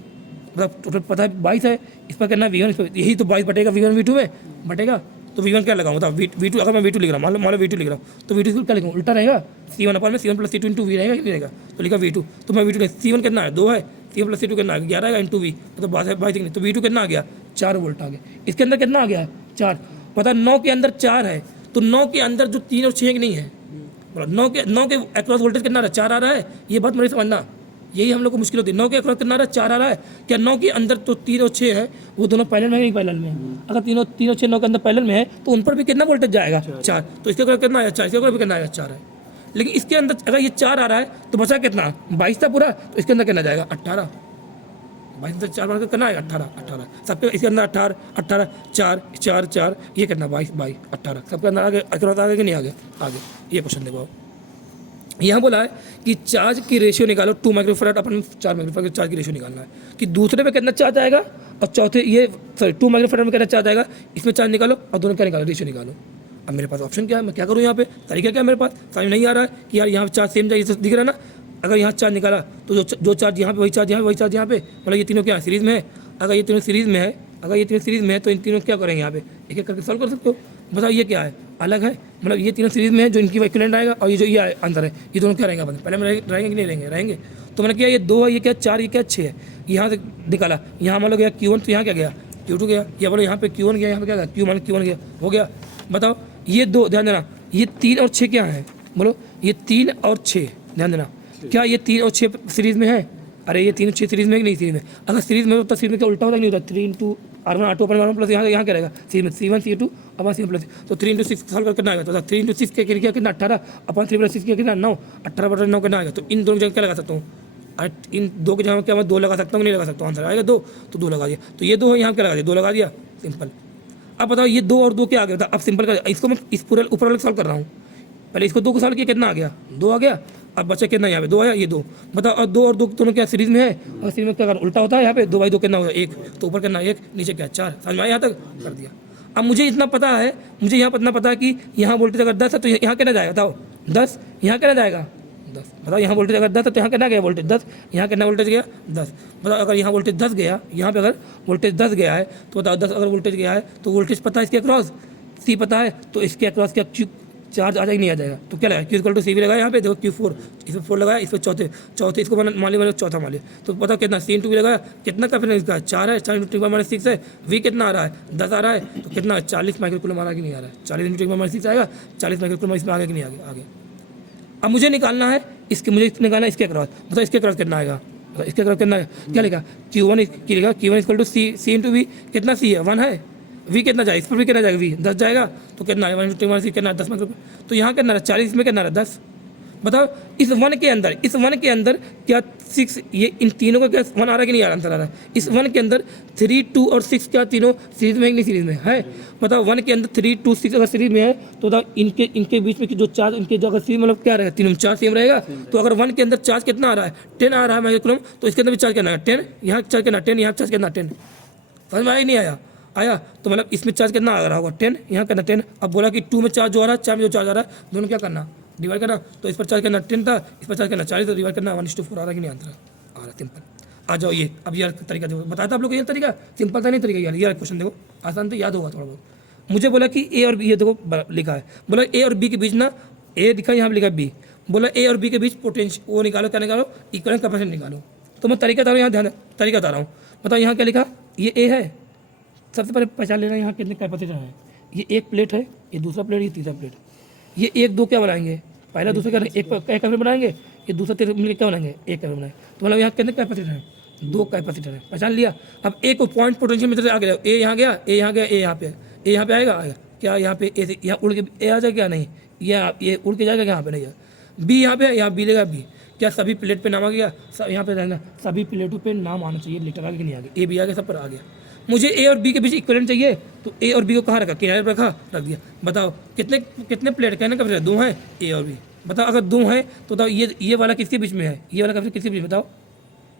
मतलब टोटल पता है 22 है, इस पर करना V1, इस पर यही तो 22 बटेगा V1 V2 में बटेगा। तो V1 क्या लगाऊँ, बताओ V2, अगर मैं V2 लिख रहा हूँ, मान लो V2 लिख रहा हूँ, तो V2 क्या लिखूँ, उल्टा रहेगा। C1 अपन में C1 + C2 × V रहेगा कि नहीं रहेगा, तो लिखा V2। तो मैं V2 C1 कितना है 2 है, C1 + C2 कितना है 11 आएगा × V, तो 22 नहीं, तो V2 कितना आ गया 4 वोल्ट आ गया। इसके अंदर कितना आ गया 4, पता 9 के अंदर 4 है, तो 9 के अंदर जो 3 और 6 नहीं है, 9 के अक्रॉस वोल्टेज कितना आ रहा है 4 आ रहा है। ये बात मेरे समझना, यही हम लोग को मुश्किल होती है। 9 के अक्रॉस कितना आ रहा है 4 आ रहा है। क्या 9 के अंदर तो 3 और 6 है, वो दोनों पैरेलल में है, पैरेलल में है। अगर 3 और 6 9 के अंदर पैरेलल में है, तो उन पर भी कितना वोल्टेज जाएगा 4। तो इसके अक्रॉस कितना आया 4, इसके अक्रॉस भी कितना आएगा 4 है। लेकिन इसके अंदर अगर ये 4 आ रहा है, तो बचा कितना 22 था पूरा, तो इसके अंदर कितना जाएगा 18। 22 से 4 मार करना आएगा 18 सबके, इसके अंदर 18 4 ये कितना 22 18 सबके अंदर आगे अक्रॉस आगे कि नहीं आगे। ये क्वेश्चन देखो, यहाँ बोला है कि चार्ज की रेशियो निकालो 2 माइक्रोफैराड अपन 4 माइक्रोफैराड चार्ज की रेशियो निकालना है कि दूसरे पे कितना चार्ज आएगा, और चौथे ये 2 माइक्रोफैराड में कितना चार्ज आएगा, इसमें चार्ज निकालो और दोनों क्या निकालो रेशियो निकालो। अब मेरे पास ऑप्शन क्या है, मैं क्या करूँ, यहाँ पे तरीका क्या है मेरे पास, समझ नहीं आ रहा है कि यार यहाँ चार्ज सेम जाए, दिख रहा है ना। अगर यहाँ चार्ज निकाला तो जो चार्ज यहाँ पे वही चार्ज यहाँ पे, वही चार्ज यहाँ पे, मतलब ये तीनों क्या सीरीज में है। अगर ये तीनों सीरीज में है, तो इन तीनों क्या करेंगे यहाँ पे एक एक करके सॉल्व कर सकते हो। बताओ ये क्या है अलग है, मतलब ये तीनों सीरीज में है, जो इनकी इक्विवेलेंट आएगा, और ये जो ये आंसर है, ये दोनों क्या रहेंगे अपन पहले में रहेंगे कि नहीं रहेंगे। तो मैंने किया ये 2 है, ये क्या 4, ये क्या 6 है, यहाँ से निकाला। यहाँ मान लो गया Q1, तो यहाँ क्या गया Q2 गया, या बोलो यहाँ पे Q1 गया, यहाँ पे क्या गया Q1 गया, हो गया। बताओ ये 2 ध्यान देना, ये 3 और 6 क्या है, बोलो ये 3 और 6 ध्यान देना, क्या ये 3 और 6 सीरीज में है। अरे ये 3 और 6 सीरीज में कि नहीं सीरीज में, अगर सीरीज में होता सीरीज में क्या उल्टा होता नहीं होता, 3 × R1 R2 अपन R1 प्लस यहाँ क्या रहेगा सीरीज में C1 C2 अपन C1 प्लस, तो 3 × 6 सॉल्व करना आएगा, तो 3 × 6 के क्या कितना 18 अपन 3 + 6 कितना 9, 18/9 कितना आएगा। तो इन दोनों जगह क्या लगा सकता हूँ, इन 2 के जगह क्या मैं 2 लगा सकता हूँ नहीं लगा सकता हूँ, आंसर आएगा 2, तो 2 लगा दिया। तो ये 2 है, यहाँ क्या लगा दिया 2 लगा दिया, सिंपल। अब बताओ ये 2 और 2 क्या आ गया, अब सिंपल कर, इसको मैं इस पूरे ऊपर वाले सॉल्व कर रहा हूँ, पहले इसको 2 को सॉल्व किया कितना आ गया 2 आ गया। अब बच्चा कितना यहाँ पे 2 आया, ये 2 बताओ, और 2 और 2 दोनों क्या सीरीज में है, और सीरीज में क्या उल्टा होता है, यहाँ पे 2/2 कितना होगा 1, तो ऊपर कितना 1 नीचे क्या 4, समझ में आया यहाँ तक कर दिया। अब मुझे इतना पता है, मुझे यहाँ इतना पता है कि यहाँ वोल्टेज अगर 10 है तो यहाँ कितना जाएगा, बताओ 10, यहाँ कितना जाएगा 10, बताओ यहाँ वोल्टेज अगर 10 है तो यहाँ कितना गया वोल्टेज 10, यहाँ कितना वोल्टेज गया 10, बताओ अगर यहाँ वोल्टेज 10 गया, यहाँ पे अगर वोल्टेज 10 गया है, तो बताओ 10 अगर वोल्टेज गया है, तो वोल्टेज पता है इसके अक्रॉस C पता है, तो इसके अक्रॉस क्या चार्ज आ जाएगा नहीं आ जाएगा, तो क्या लगाया Q = CV लगाया, यहाँ पे देखो Q4, इसमें 4 लगाया, इस पर चौथे इसको मान लिया चौथा मान लिया, तो पता कितना C × V लगाया, कितना का फिर इसका 4 है, 4 × 10⁻6 है, V कितना आ रहा है 10 आ रहा है, तो कितना 40 माइक्रोकूलम आ रहा है कि नहीं आ रहा है, 40 × 10⁻6 आएगा, 40 माइक्रोकूलम इसमें आगे कि नहीं आगे। अब मुझे निकालना है इसके अक्रॉस, बताओ इसके अक्रॉस कितना आएगा, इसके अक्रॉस कितना है, क्या लिखा Q1 = C × V, कितना C है 1 है, V कितना जाएगा, इस पर भी कितना जाएगा V 10 जाएगा, तो कितना है 1 × 10⁻6 कितना 10 माइक्रो, तो यहाँ कितना 40 में कितना 10, बताओ इस वन के अंदर क्या 6 ये इन तीनों का क्या वन आ रहा है कि नहीं आ रहा, आंसर आ रहा है। इस वन के अंदर 3, 2 और 6 क्या तीनों सीरीज में है कि नहीं सीरीज में है। बताओ वन के अंदर 3, 2, 6 अगर सीरीज में है तो बताओ इनके बीच में जो चार्ज इनके जो अगर सीरीज मतलब क्या रहेगा, तीनों में चार्ज सेम रहेगा। तो अगर वन के अंदर चार्ज कितना आ रहा है 10 आ रहा है माइक्रोकूलम, तो इसके अंदर भी चार्ज कितना है 10, यहाँ चार्ज कितना 10, यहाँ चार्ज कितना 10। समझ में आया नहीं आया तो मतलब इसमें चार्ज कितना आ रहा होगा 10, यहाँ करना 10। अब बोला कि 2 में चार्ज जो आ रहा है 4 में जो चार्ज आ रहा है दोनों क्या करना डिवाइड करना। तो इस पर चार्ज करना 10 था, इस पर चार्ज करना 40, तो डिवाइड करना 1:4 आ रहा है कि नहीं आंसर आ रहा। सिंपल। आ जाओ ये अब यार तरीका देखो, बताया था आप लोग को ये तरीका सिंपल था नहीं तरीका यार। ये क्वेश्चन देखो आसान तो याद होगा थोड़ा बहुत। मुझे बोला कि ए और बी, ये देखो लिखा है, बोला ए और बी के बीच ना, ए दिखा यहाँ पे लिखा बी, बोला ए और बी के बीच पोटेंशियल वो निकालो, क्या निकालो इक्विवेलेंट कैपेसिटेंस निकालो। तो मैं तरीका बता रहा हूँ, यहाँ ध्यान तरीका बता रहा हूँ। बताओ यहाँ क्या लिखा, ये ए है, सबसे पहले पहचान लेना यहाँ कितने कैपेसिटर है। ये एक प्लेट है, ये दूसरा प्लेट, ये तीसरा प्लेट। ये एक दो क्या बनाएंगे, पहला दूसरा क्या एक कैपेसिटर बनाएंगे, ये दूसरा तीसरा मिलकर क्या बनाएंगे एक कैपेसिटर बनाएंगे। तो मतलब यहाँ कितने कैपेसिटर हैं, 2 कैपेसिटर है, पहचान लिया। अब ए को पॉइंट पोटेंशियल मीटर से आ गया, ए यहाँ गया, ए यहाँ गया, ए यहाँ पे, ए यहाँ पे आएगा क्या, यहाँ पे ए से यहाँ उड़ के ए आ जाएगा क्या, नहीं ये उड़ के जाएगा, यहाँ पे नहीं जाएगा। बी यहाँ पे, यहाँ बी लेगा बी, क्या सभी प्लेट पे नाम आ गया, यहाँ पे रहना सभी प्लेटों पे नाम आना चाहिए, लेटर आगे नहीं आ गया, ए बी आ गया, सब पर आ गया। मुझे ए और बी के बीच इक्विवेलेंट चाहिए, तो ए और बी को कहाँ रखा, किनारे पर रख दिया। बताओ कितने प्लेट कहने का, 2 हैं ए और बी। बताओ अगर 2 हैं तो बताओ ये वाला किसके बीच में है, ये वाला कैपेसिटर किसके बीच में, बताओ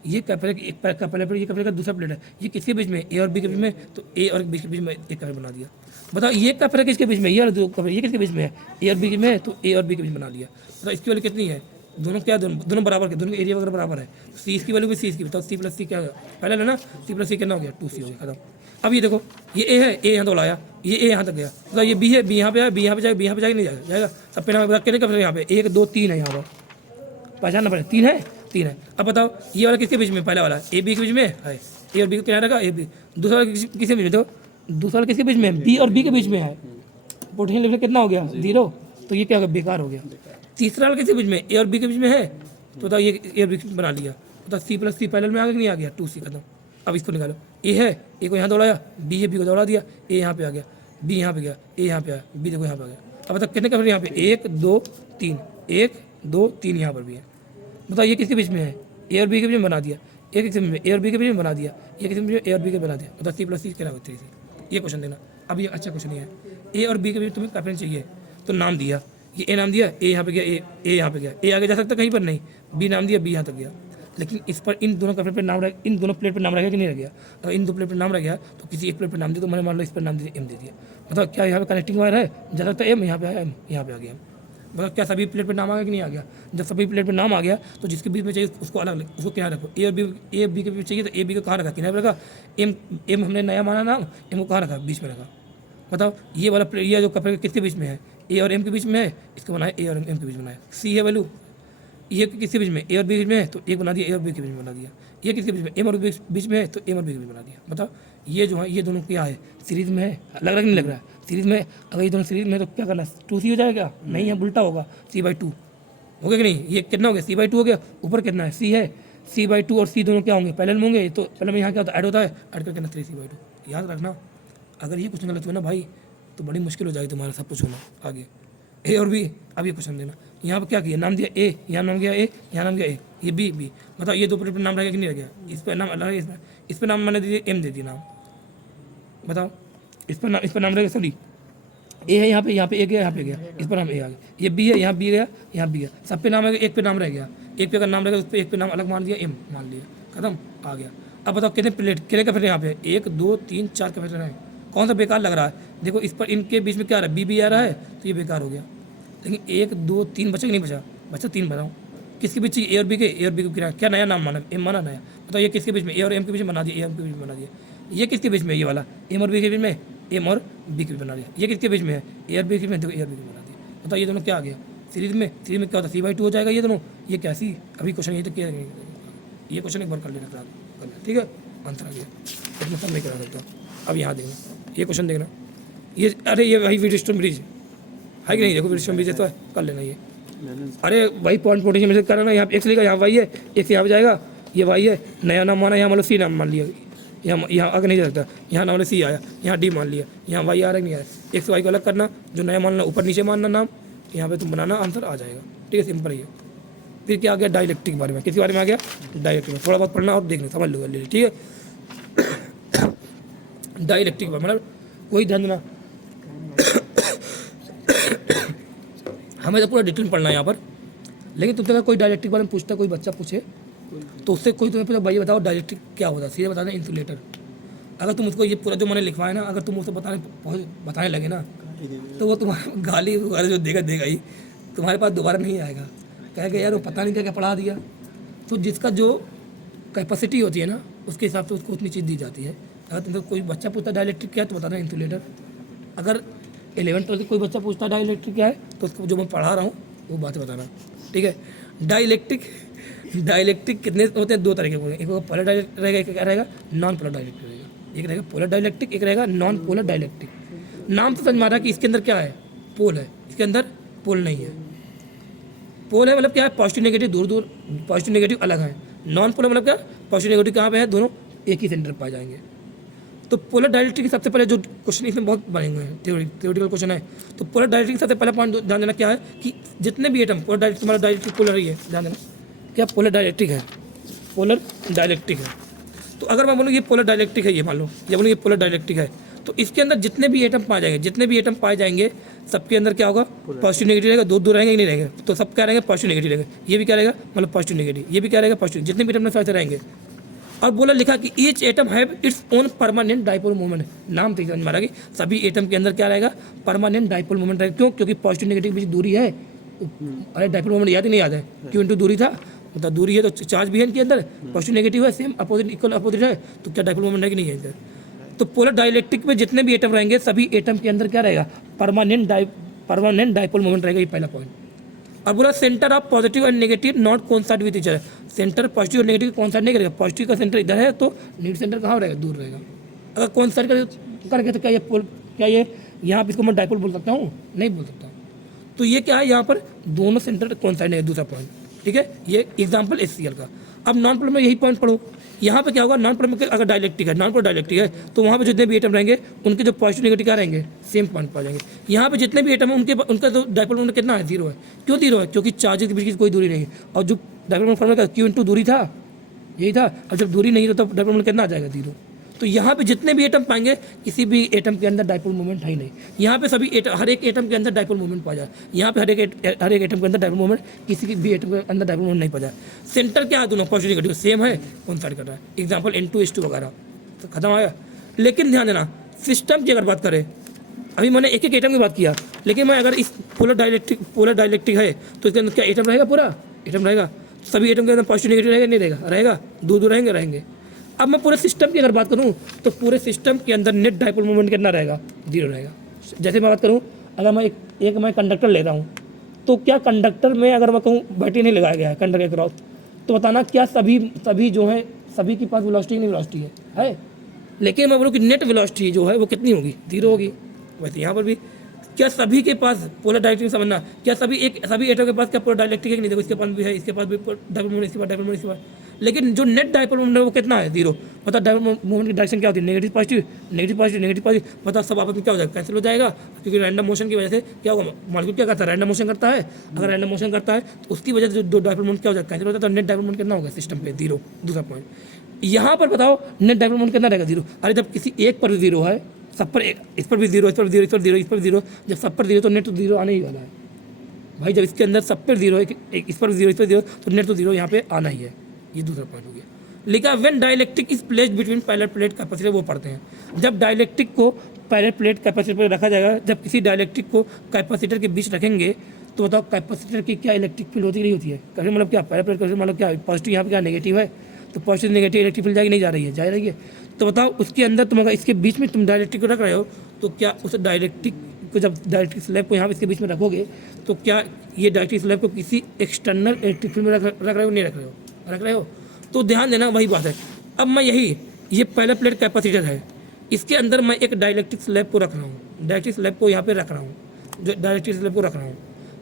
ये कैपेसिटर एक पहला प्लेट, ये कैपेसिटर का दूसरा प्लेट है, ये किसके बीच में, ए और बी के बीच में, तो ए और बी के बीच में एक कैपेसिटर बना दिया। बताओ ये कैपेसिटर किसके बीच में, ये वाला दो कैपेसिटर ये किसके बीच में है, ए और बी के में, तो ए और बी के बीच बना दिया। बताओ इसकी वैल्यू कितनी है, दोनों क्या दोनों बराबर के, दोनों का एरिया वगैरह बराबर है। सी इसकी वैल्यू भी सी इसकी, बताओ सी प्लस सी क्या है, पहले लेना सी प्लस सी कितना हो गया 2c हो गया, खत्म। अब ये देखो ये ए है, ए यहाँ तो लाया, ये ए यहाँ तक गया, मतलब ये बी है, बी यहाँ पे आया, बी यहाँ पे जाएगा, बी यहाँ पे जाएगा, नहीं जाएगा सब पे नाम कितने कैपेसिटर यहाँ पे 1 2 3 है, यहाँ पर पहचानना पड़ेगा 3 है। अब बताओ ये वाला किसके बीच में, पहला वाला ए बी के बीच में है, ए और बी को क्या रखा ए बी, दूसरा वाला किसके बीच में, तो दूसरा वाला किसके बीच में, बी और बी के बीच में है, पोटेंशियल लेवल कितना हो गया 0, तो ये क्या बेकार हो गया। तीसरा वाला किसके बीच में, ए और बी के बीच में है, तो बताओ ये ए और बी बना लिया, बताओ सी प्लस सी पैरेलल में आ गया कि नहीं आ गया, 2c खत्म। अब इसको निकालो, ए है, ए को यहाँ दौड़ाया, बी है, बी को दौड़ा दिया, ए यहाँ पे आ गया, बी यहाँ पे गया, ए यहाँ पे आया, बी देखो यहाँ पे आ गया। अब बताओ कितने कैपेसिटर यहाँ पे 1 2 3, 1 2 3 यहाँ पर भी है। बताओ ये किसके बीच में है, ए और बी के बीच में बना दिया, ए किसके बीच में, ए और बी के बीच में बना दिया, ये किसके बीच में, ए और बी के बना दिया। बताओ सी प्लस सी क्या होती है, ये क्वेश्चन देना। अब ये अच्छा क्वेश्चन है, ए और बी के बीच तुम्हें कैपेसिटेंस चाहिए, तो नाम दिया, ये ए नाम दिया, ए यहाँ पे गया, ए यहाँ पे गया, ए आगे जा सकता कहीं पर नहीं, बी नाम दिया, बी यहाँ तक गया। लेकिन इस पर इन दोनों कैपेसिटर पर नाम रह, इन दोनों प्लेट पर नाम रह गया कि नहीं रह गया, अगर इन 2 प्लेट पर नाम रह गया तो किसी एक प्लेट पर नाम दिया, तो मैंने मान लो इस पर नाम दिया एम दे दिया। बताओ क्या यहाँ पे कनेक्टिंग वायर है, ज़्यादा तो एम यहाँ पे आया, एम यहाँ पे आ गया। बताओ क्या सभी प्लेट पर नाम आ गया कि नहीं आ गया, जब सभी प्लेट पर नाम आ गया तो जिसके बीच में चाहिए उसको अलग उसको किनारे रखो, ए और बी के बीच चाहिए तो ए बी को कहाँ रखा, किनारे रखा, एम हमने नया माना नाम, एम को कहाँ रखा, बीच में रखा। बताओ ये वाला ये जो कैपेसिटर किसके बीच में है, ए और एम के बीच में है, इसको बनाया ए और एम के बीच बनाया। सी है वैल्यू, ये किसके बीच में, ए और बी के बीच में है, तो एक बना दिया, ए और बी के बीच में बना दिया। ये किसके बीच में, एम और बीच में है, तो एम और बी के बीच बना दिया। बताओ ये जो है ये दोनों क्या है, सीरीज में है, लग रहा कि नहीं लग रहा है, सीरीज में। अगर ये दोनों सीरीज में तो क्या करना, 2c हो जाएगा, नहीं है उल्टा होगा, c/2 हो गया कि नहीं, ये कितना हो गया c/2 हो गया, ऊपर कितना है c है, c/2 और c दोनों क्या होंगे पैरेलल में होंगे, तो पहले में यहाँ क्या होता है ऐड होता है, ऐड करके ना 3c/2 याद रखना। अगर ये क्वेश्चन गलत हुआ ना भाई तो बड़ी मुश्किल हो जाएगी तुम्हारा सब कुछ होना आगे। ए और बी, अब ये क्वेश्चन देना, यहाँ पर क्या किया, नाम दिया ए, यहाँ नाम गया ए, यहाँ नाम गया ए, ये बी बी। बताओ ये 2 प्लेट पर नाम रह गया कि नहीं रह गया, इस पर नाम अलग है, इस पर नाम मैंने दे दिया एम दे दिया नाम। बताओ इस पर नाम रहेगा, सॉरी ए है, यहाँ पे ए गया, यहाँ पे गया, इस पर नाम ए आ गया, ये बी है, यहाँ बी गया, यहाँ बी गया, सब पे नाम है, एक पे नाम रह गया, एक पे अगर नाम रहेगा उस पर एक पे नाम अलग मान दिया, एम मान लिया, खत्म आ गया। अब बताओ कितने प्लेट कितने कैपेसिटर यहाँ पे 1 2 3 4 कैपेसिटर है, कौन सा बेकार लग रहा है, देखो इस पर इनके बीच में क्या आ रहा है, बी आ रहा है, तो ये बेकार हो गया। लेकिन 1 2 3 बचा कि नहीं बचा 3 बताओ किसके बीच चाहिए, ए और बी को क्या नया नाम माना, एम माना नया। बताओ ये किसके बीच में, ए और एम के बीच में बना दिया, ए एम के बीच में बना दिया। ये किसके बीच में, ये वाला एम और बी के बीच में, एम और बी के बीच बना दिया। ये किसके बीच में है, ए और बी के बीच में, देखो ए और बी के बीच बना दिया। बताओ ये दोनों क्या आ गया, सीरीज में क्या होता है, c/2 हो जाएगा ये दोनों, ये क्या सी, अभी क्वेश्चन ये तो क्या, ये क्वेश्चन एक बार कर लेना करना, ठीक है आंसर आ गया, इतना सब नहीं करा सकता। अब यहाँ देखना ये क्वेश्चन देखना, ये अरे ये वही व्हीटस्टोन ब्रिज है कि नहीं, देखो व्हीटस्टोन ब्रिज है तो कर लेना ये, अरे वही पॉइंट पोटेंशियल मेजर करना, यहाँ एक्स लिखा, यहाँ वाई है, एक्स यहाँ पे जाएगा, ये वाई है, नया नाम माना, यहाँ मान लो सी नाम मान लिया, यहाँ आगे नहीं जा सकता, यहाँ नाम सी आया, यहाँ डी मान लिया, यहाँ वाई आ रहा है नहीं आया, एक्स वाई को अलग करना, जो नया मानना ऊपर नीचे मानना नाम, यहाँ पे तुम बनाना, आंसर आ जाएगा। ठीक है, सिंपल ही है। फिर क्या आ गया, डाइलेक्ट्रिक के बारे में। किसके बारे में आ गया, डाइलेक्ट्रिक में। थोड़ा बहुत पढ़ना और देख लें, समझ लो ले, ठीक है। डाइलेक्ट्रिक मतलब वही ध्यान देना, हमें तो पूरा डिटेल पढ़ना है यहाँ पर। लेकिन तुमसे अगर कोई डाइलेक्ट्रिक बारे में पूछता, कोई बच्चा पूछे तो उससे कोई तुम्हें पूछा भाई बताओ डाइलेक्ट्रिक क्या होता है, सीधे बताना इंसुलेटर। अगर तुम उसको ये पूरा जो मैंने लिखवाया ना, अगर तुम उसे बताने लगे ना, तो वो तुम्हारा गाली वगैरह जो देगा ही, तुम्हारे पास दोबारा नहीं आएगा। कहेगा यार वो पता नहीं क्या क्या पढ़ा दिया। तो जिसका जो कैपेसिटी होती है ना, उसके हिसाब से उसको उतनी चीज़ दी जाती है। अगर तुमसे कोई बच्चा पूछता डाइलेक्ट्रिक क्या है तो बताना इंसुलेटर। अगर 11th कोई बच्चा पूछता है डाइलेक्ट्रिक क्या है, तो उसको जो मैं पढ़ा रहा हूँ वो बात बताना। ठीक है, डाइलेक्ट्रिक कितने होते हैं, 2 तरह के। एक पोलर डाइलेक्ट्रिक रहेगा, एक क्या रहेगा, नॉन पोलर डाइलेक्ट्रिक रहेगा। एक रहेगा पोलर डाइलेक्ट्रिक, एक रहेगा नॉन पोलर डाइलेक्ट्रिक। नाम से समझ में आ रहा है कि इसके अंदर क्या है, पोल है, इसके अंदर पोल नहीं है। पोल है मतलब क्या है, पॉजिटिव नेगेटिव दूर दूर, पॉजिटिव नेगेटिव अलग है। नॉन पोलर मतलब क्या, पॉजिटिव नेगेटिव कहाँ पे है, दोनों एक ही सेंटर पाए जाएंगे। तो पोलर डाइलेक्ट्रिक की सबसे पहले जो क्वेश्चन इसमें बहुत बने हुए हैं, थ्योरेटिकल क्वेश्चन है। तो पोलर डाइलेक्ट्रिक सबसे पहला पॉइंट ध्यान देना क्या है कि जितने भी एटम, पोलर डाइलेक्ट्रिक तुम्हारा डाइलेक्ट्रिक पोलर ही है, ध्यान देना क्या पोलर डाइलेक्ट्रिक है, पोलर डाइलेक्ट्रिक है। तो अगर मैं बोलूँ ये पोलर डाइलेक्ट्रिक है, ये मान लो ये बोलूँ ये पोलर डाइलेक्ट्रिक है, तो इसके अंदर जितने भी एटम पाए जाएंगे, जितने भी एटम पाए जाएंगे सबके अंदर क्या होगा, पॉजिटिव नेगेटिव रहेगा। दूर दूर रहेंगे कि नहीं रहेंगे, तो सब क्या रहेंगे, पॉजिटिव नेगेटिव रहेंगे। ये भी क्या रहेगा, मतलब पॉजिटिव नेगेटिव, ये भी क्या रहेगा, पॉजिटिव, जितने भी एटम में साथ रहेंगे। और बोला लिखा कि each atom have its own permanent dipole moment. नाम से समझ में आ रहा है कि सभी एटम के अंदर क्या रहेगा, परमानेंट डाइपोल मोमेंट रहेगा। क्यों, क्योंकि पॉजिटिव नेगेटिव की दूरी है। अरे डाइपोल मोमेंट याद ही नहीं याद है, क्यों इंटू दूरी था, मतलब दूरी है तो चार्ज भी है इनके अंदर, पॉजिटिव नेगेटिव है, सेम अपोजिट इक्वल अपोजिट है, तो क्या डाइपोल मोमेंट है कि नहीं है इधर। तो पोलर डाइलेक्ट्रिक में जितने भी एटम रहेंगे सभी एटम के अंदर क्या रहेगा, परमानेंट डाइपोल मोमेंट रहेगा, ये पहला पॉइंट। और बोला centre of positive and negative not coincide with each other. Centre positive और नेगेटिव कोइंसाइड नहीं करेगा। पॉजिटिव का सेंटर इधर है तो नेगेटिव सेंटर कहाँ रहेगा, दूर रहेगा। अगर कोइंसाइड करके तो क्या ये यहाँ पर इसको मैं डाइपोल बोल सकता हूँ, नहीं बोल सकता। तो ये क्या है, यहाँ पर दोनों सेंटर कोइंसाइड है, दूसरा पॉइंट। ठीक है, ये एग्जाम्पल HCl का। अब नॉन पोलर में यही पॉइंट पढ़ो। यहाँ पे क्या होगा, नॉन पोलर में अगर डाइलेक्ट्रिक है, नॉन पोलर डाइलेक्ट्रिक है, तो वहाँ पे जितने भी एटम रहेंगे उनके जो पॉजिटिव नेगेटिव क्या रहेंगे, सेम पॉइंट पा जाएंगे। यहाँ पे जितने भी एटम है उनका जो डाइपोल मोमेंट कितना है, 0 है। क्यों 0 है, क्योंकि चार्जेस के बीच की कोई दूरी नहीं है। और जो डाइपोल मोमेंट फॉर्मूला का Q इंटू दूरी था, यही था। और जब दूरी नहीं था तो डाइपोल मोमेंट कितना आ जाएगा, 0। तो यहाँ पे जितने भी एटम पाएंगे, किसी भी एटम के अंदर डाइपोल मोमेंट है ही नहीं। यहाँ पे सभी हर एक एटम के अंदर डाइपोल मोमेंट पा जाए। यहाँ पे हर एक एटम के अंदर डाइपोल मोमेंट, किसी भी एटम के अंदर डाइपोल मोमेंट नहीं पा जाए। सेंटर क्या है, दोनों पॉजिटिव नेगेटिव सेम है, कोइंसाइड कर रहा है। एग्जाम्पल N2H2 वगैरह, तो खत्म आया। लेकिन ध्यान देना, सिस्टम की अगर बात करें, अभी मैंने एक एक एटम की बात किया, लेकिन मैं अगर इस पोलर डाइलेक्ट्रिक है तो इसके अंदर क्या एटम रहेगा, पूरा एटम रहेगा। सभी एटम के अंदर पॉजिटिव नेगेटिव रहेगा, नहीं रहेगा, रहेगा, दूर दूर रहेंगे। अब मैं पूरे सिस्टम की अगर बात करूं तो पूरे सिस्टम के अंदर नेट डाइपोल मोमेंट कितना रहेगा, 0 रहेगा। जैसे मैं बात करूं, अगर मैं एक मैं कंडक्टर ले रहा हूं, तो क्या कंडक्टर में अगर मैं कहूँ बैटरी नहीं लगाया गया है कंडक्टर के क्रॉस, तो बताना क्या सभी जो है, सभी के पास वेलोसिटी नहीं, वेलोसिटी है। लेकिन मैं बोलूँ कि नेट वेलोसिटी जो है वो कितनी होगी, 0 होगी। वैसे यहाँ पर भी क्या सभी के पास पोलर डाइलेक्ट्रिक समझना, क्या सभी एटम के पास क्या पोलर डाइलेक्ट्रिक है कि नहीं, देखो इसके पास भी है, इसके पास भी डाइपोल मोमेंट, इसके पास डाइपोल मोमेंट, इसके पास। लेकिन जो नेट डाइपोल मोमेंट है वो कितना है, 0। मतलब डाइपोल मोमेंट की डायरेक्शन क्या होती है, negative positive, negative positive, negative positive. मतलब सब आपस में क्या हो जाएगा, कैंसिल हो जाएगा। क्योंकि रैंडम मोशन की वजह से क्या होगा, मॉलिक्यूल क्या करता है, रैंडम मोशन करता है। अगर रैंडम मोशन करता है तो उसकी वजह से जो डाइपोल मोमेंट क्या हो जाएगा, कैंसिल हो जाता है। तो नेट डाइपोल मोमेंट कितना होगा सिस्टम पे, 0। दूसरा पॉइंट यहाँ पर बताओ, नेट डाइपोल मोमेंट कितना रहेगा, 0। अरे जब किसी एक पर 0 है, सब पर, इस पर भी 0, इस पर 0, इस पर 0, इस पर 0, जब सब पर 0 तो नेट तो 0 आने ही वाला है भाई। जब इसके अंदर सब पर 0 है, इस पर 0, इस पर 0, तो नेट तो 0 यहाँ पे आना ही है। ये दूसरा पॉइंट हो गया। लिखा when dielectric is placed between parallel plate capacitor, वो पढ़ते हैं। जब डाइलेक्ट्रिक को पैरेलल प्लेट कैपेसिटर पर रखा जाएगा, जब किसी डाइलेक्ट्रिक को कैपेसिटर के बीच रखेंगे, तो बताओ कैपेसिटर की क्या इलेक्ट्रिक फील्ड होती नहीं होती है। कैसे मतलब क्या, पैरेलल प्लेट कैपेसिटर मतलब क्या, पॉजिटिव यहाँ पे क्या नेगेटिव है, तो पॉजिटिव नेगेटिव इलेक्ट्रिक फील्ड जाएगी, नहीं जा रही है, जा रही है। तो बताओ उसके अंदर तुम अगर इसके बीच में तुम डाइलेक्ट्रिक को रख रहे हो, तो क्या उस डाइलेक्ट्रिक को, जब डाइलेक्ट्रिक स्लैब को यहाँ इसके बीच में रखोगे, तो क्या ये डाइलेक्ट्रिक स्लैब को किसी एक्सटर्नल इलेक्ट्रिक फील्ड में रख रहे हो, नहीं रख रहे हो। तो ध्यान देना, वही बात है। अब मैं ये पहला प्लेट कैपेसिटर है, इसके अंदर मैं एक डाइलेक्ट्रिक स्लैब को रख रहा हूँ, डाइलेक्ट्रिक स्लैब को यहाँ पे रख रहा हूँ, डाइलेक्ट्रिक स्लैब को रख रहा हूँ।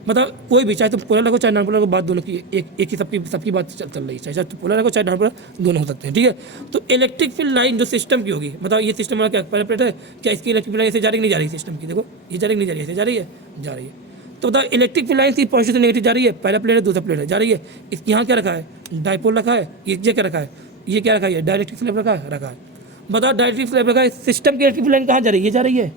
मतलब कोई भी, चाहे तो पोलर रखो चाहे नॉन पोलर रखो, बात दोनों की एक ही सबकी बात चल रही है। चाहे तो पोलर रखो चाहे नॉन पोलर, दोनों हो सकते हैं। ठीक है, तो इलेक्ट्रिक फील्ड लाइन जो सिस्टम की होगी, बताओ ये सिस्टम वाला क्या पैरेलल प्लेट है, क्या इसकी इलेक्ट्रिक फील्ड लाइन ऐसे जा रही नहीं जा रही सिस्टम की, देखो ये जा रही नहीं जा रही, ऐसे जा रही है, जा रही है। तो बताओ इलेक्ट्रिक फील्ड लाइन की पॉजिटिव से नेगेटिव जा रही है, पहला प्लेट है दूसरा प्लेट है जा रही है, इस यहाँ क्या रखा है, डाइपोल रखा है, ये क्या रखा है, ये क्या रखा है, डायरेक्ट्रिक स्लैब रखा है। बताओ डायरेक्ट्रिक स्लैब रखा है, सिस्टम की इलेक्ट्रिक फील्ड लाइन कहाँ जा रही है, ये जा रही है।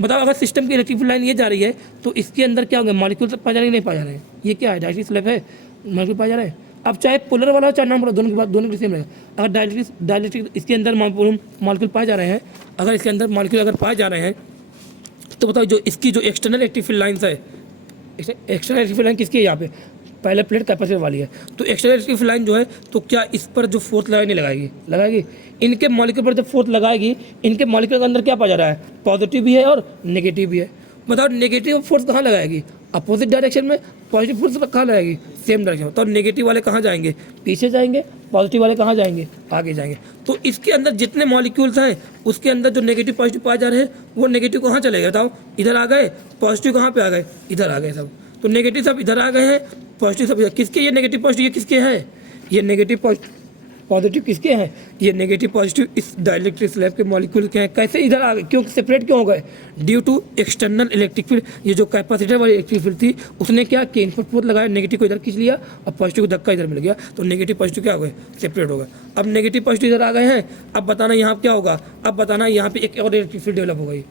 बताओ अगर सिस्टम की इलेक्ट्रिक फील्ड लाइन ये जा रही है तो इसके अंदर क्या होंगे, मॉलिक्यूल पाए जा रहे हैं नहीं पाए जा रहे हैं, ये क्या है, डायरेक्ट्रिक स्लैब है, मॉलिक्यूल पाए जा रहे हैं। अब चाहे पोलर वाला हो चाहे नॉन पोलर, दोनों की बात दोनों की सेम रहेगा। अगर डायरेक्ट्रिक इसके अंदर मॉलिक्यूल पाए जा रहे हैं, अगर इसके अंदर मॉलिक्यूल अगर पाए जा रहे हैं तो बताओ जो इसकी जो एक्सटर्नल इलेक्ट्रिक फील्ड लाइन्स है, एक्सटर्नल इलेक्ट्रिक फील्ड लाइन किसकी है, यहाँ पे पहले प्लेट कैपेसिटर वाली है, तो एक्सटर्नल इलेक्ट्रिक फील्ड लाइन जो है तो क्या इस पर जो फोर्स लगाएगी, इनके मॉलिक्यूल पर जब फोर्स लगाएगी, इनके मॉलिक्यूल के अंदर क्या पाया जा रहा है, पॉजिटिव भी है और नेगेटिव भी है। बताओ नेगेटिव फोर्स कहाँ लगाएगी, अपोजिट डायरेक्शन में, पॉजिटिव फोर्स कहाँ लगाएगी, सेम डायरेक्शन में। तो नेगेटिव वाले कहाँ जाएंगे, पीछे जाएंगे, पॉजिटिव वाले कहाँ जाएंगे, आगे जाएंगे। तो इसके अंदर जितने मॉलिक्यूल्स हैं उसके अंदर जो नेगेटिव पॉजिटिव पाए जा रहे हैं वो नेगेटिव कहाँ चले गए, बताओ इधर आ गए, पॉजिटिव कहाँ पे आ गए, इधर आ गए सब। तो नेगेटिव सब इधर आ गए हैं, पॉजिटिव सब किसके, ये नेगेटिव पॉजिटिव ये किसके हैं, ये नेगेटिव पॉजिटिव किसके हैं, ये नेगेटिव पॉजिटिव इस डाइलेक्ट्रिक स्लैब के मॉलिक्यूल के हैं। कैसे इधर आ गए, क्यों सेपरेट क्यों हो गए, due to external electric field. ये जो कैपेसिटर वाली इलेक्ट्रिक फील्ड थी उसने क्या कि इनपुट फोर्स लगाया, नेगेटिव को इधर खींच लिया और पॉजिटिव को धक्का इधर मिल गया, तो नेगेटिव पॉजिटिव क्या हो गए, सेपरेट हो गए। अब नेगेटिव पॉजिटिव इधर आ गए हैं, अब बताना यहाँ क्या होगा, अब बताना यहाँ पे एक और इलेक्ट्रिक फील्ड डेवलप हो गई,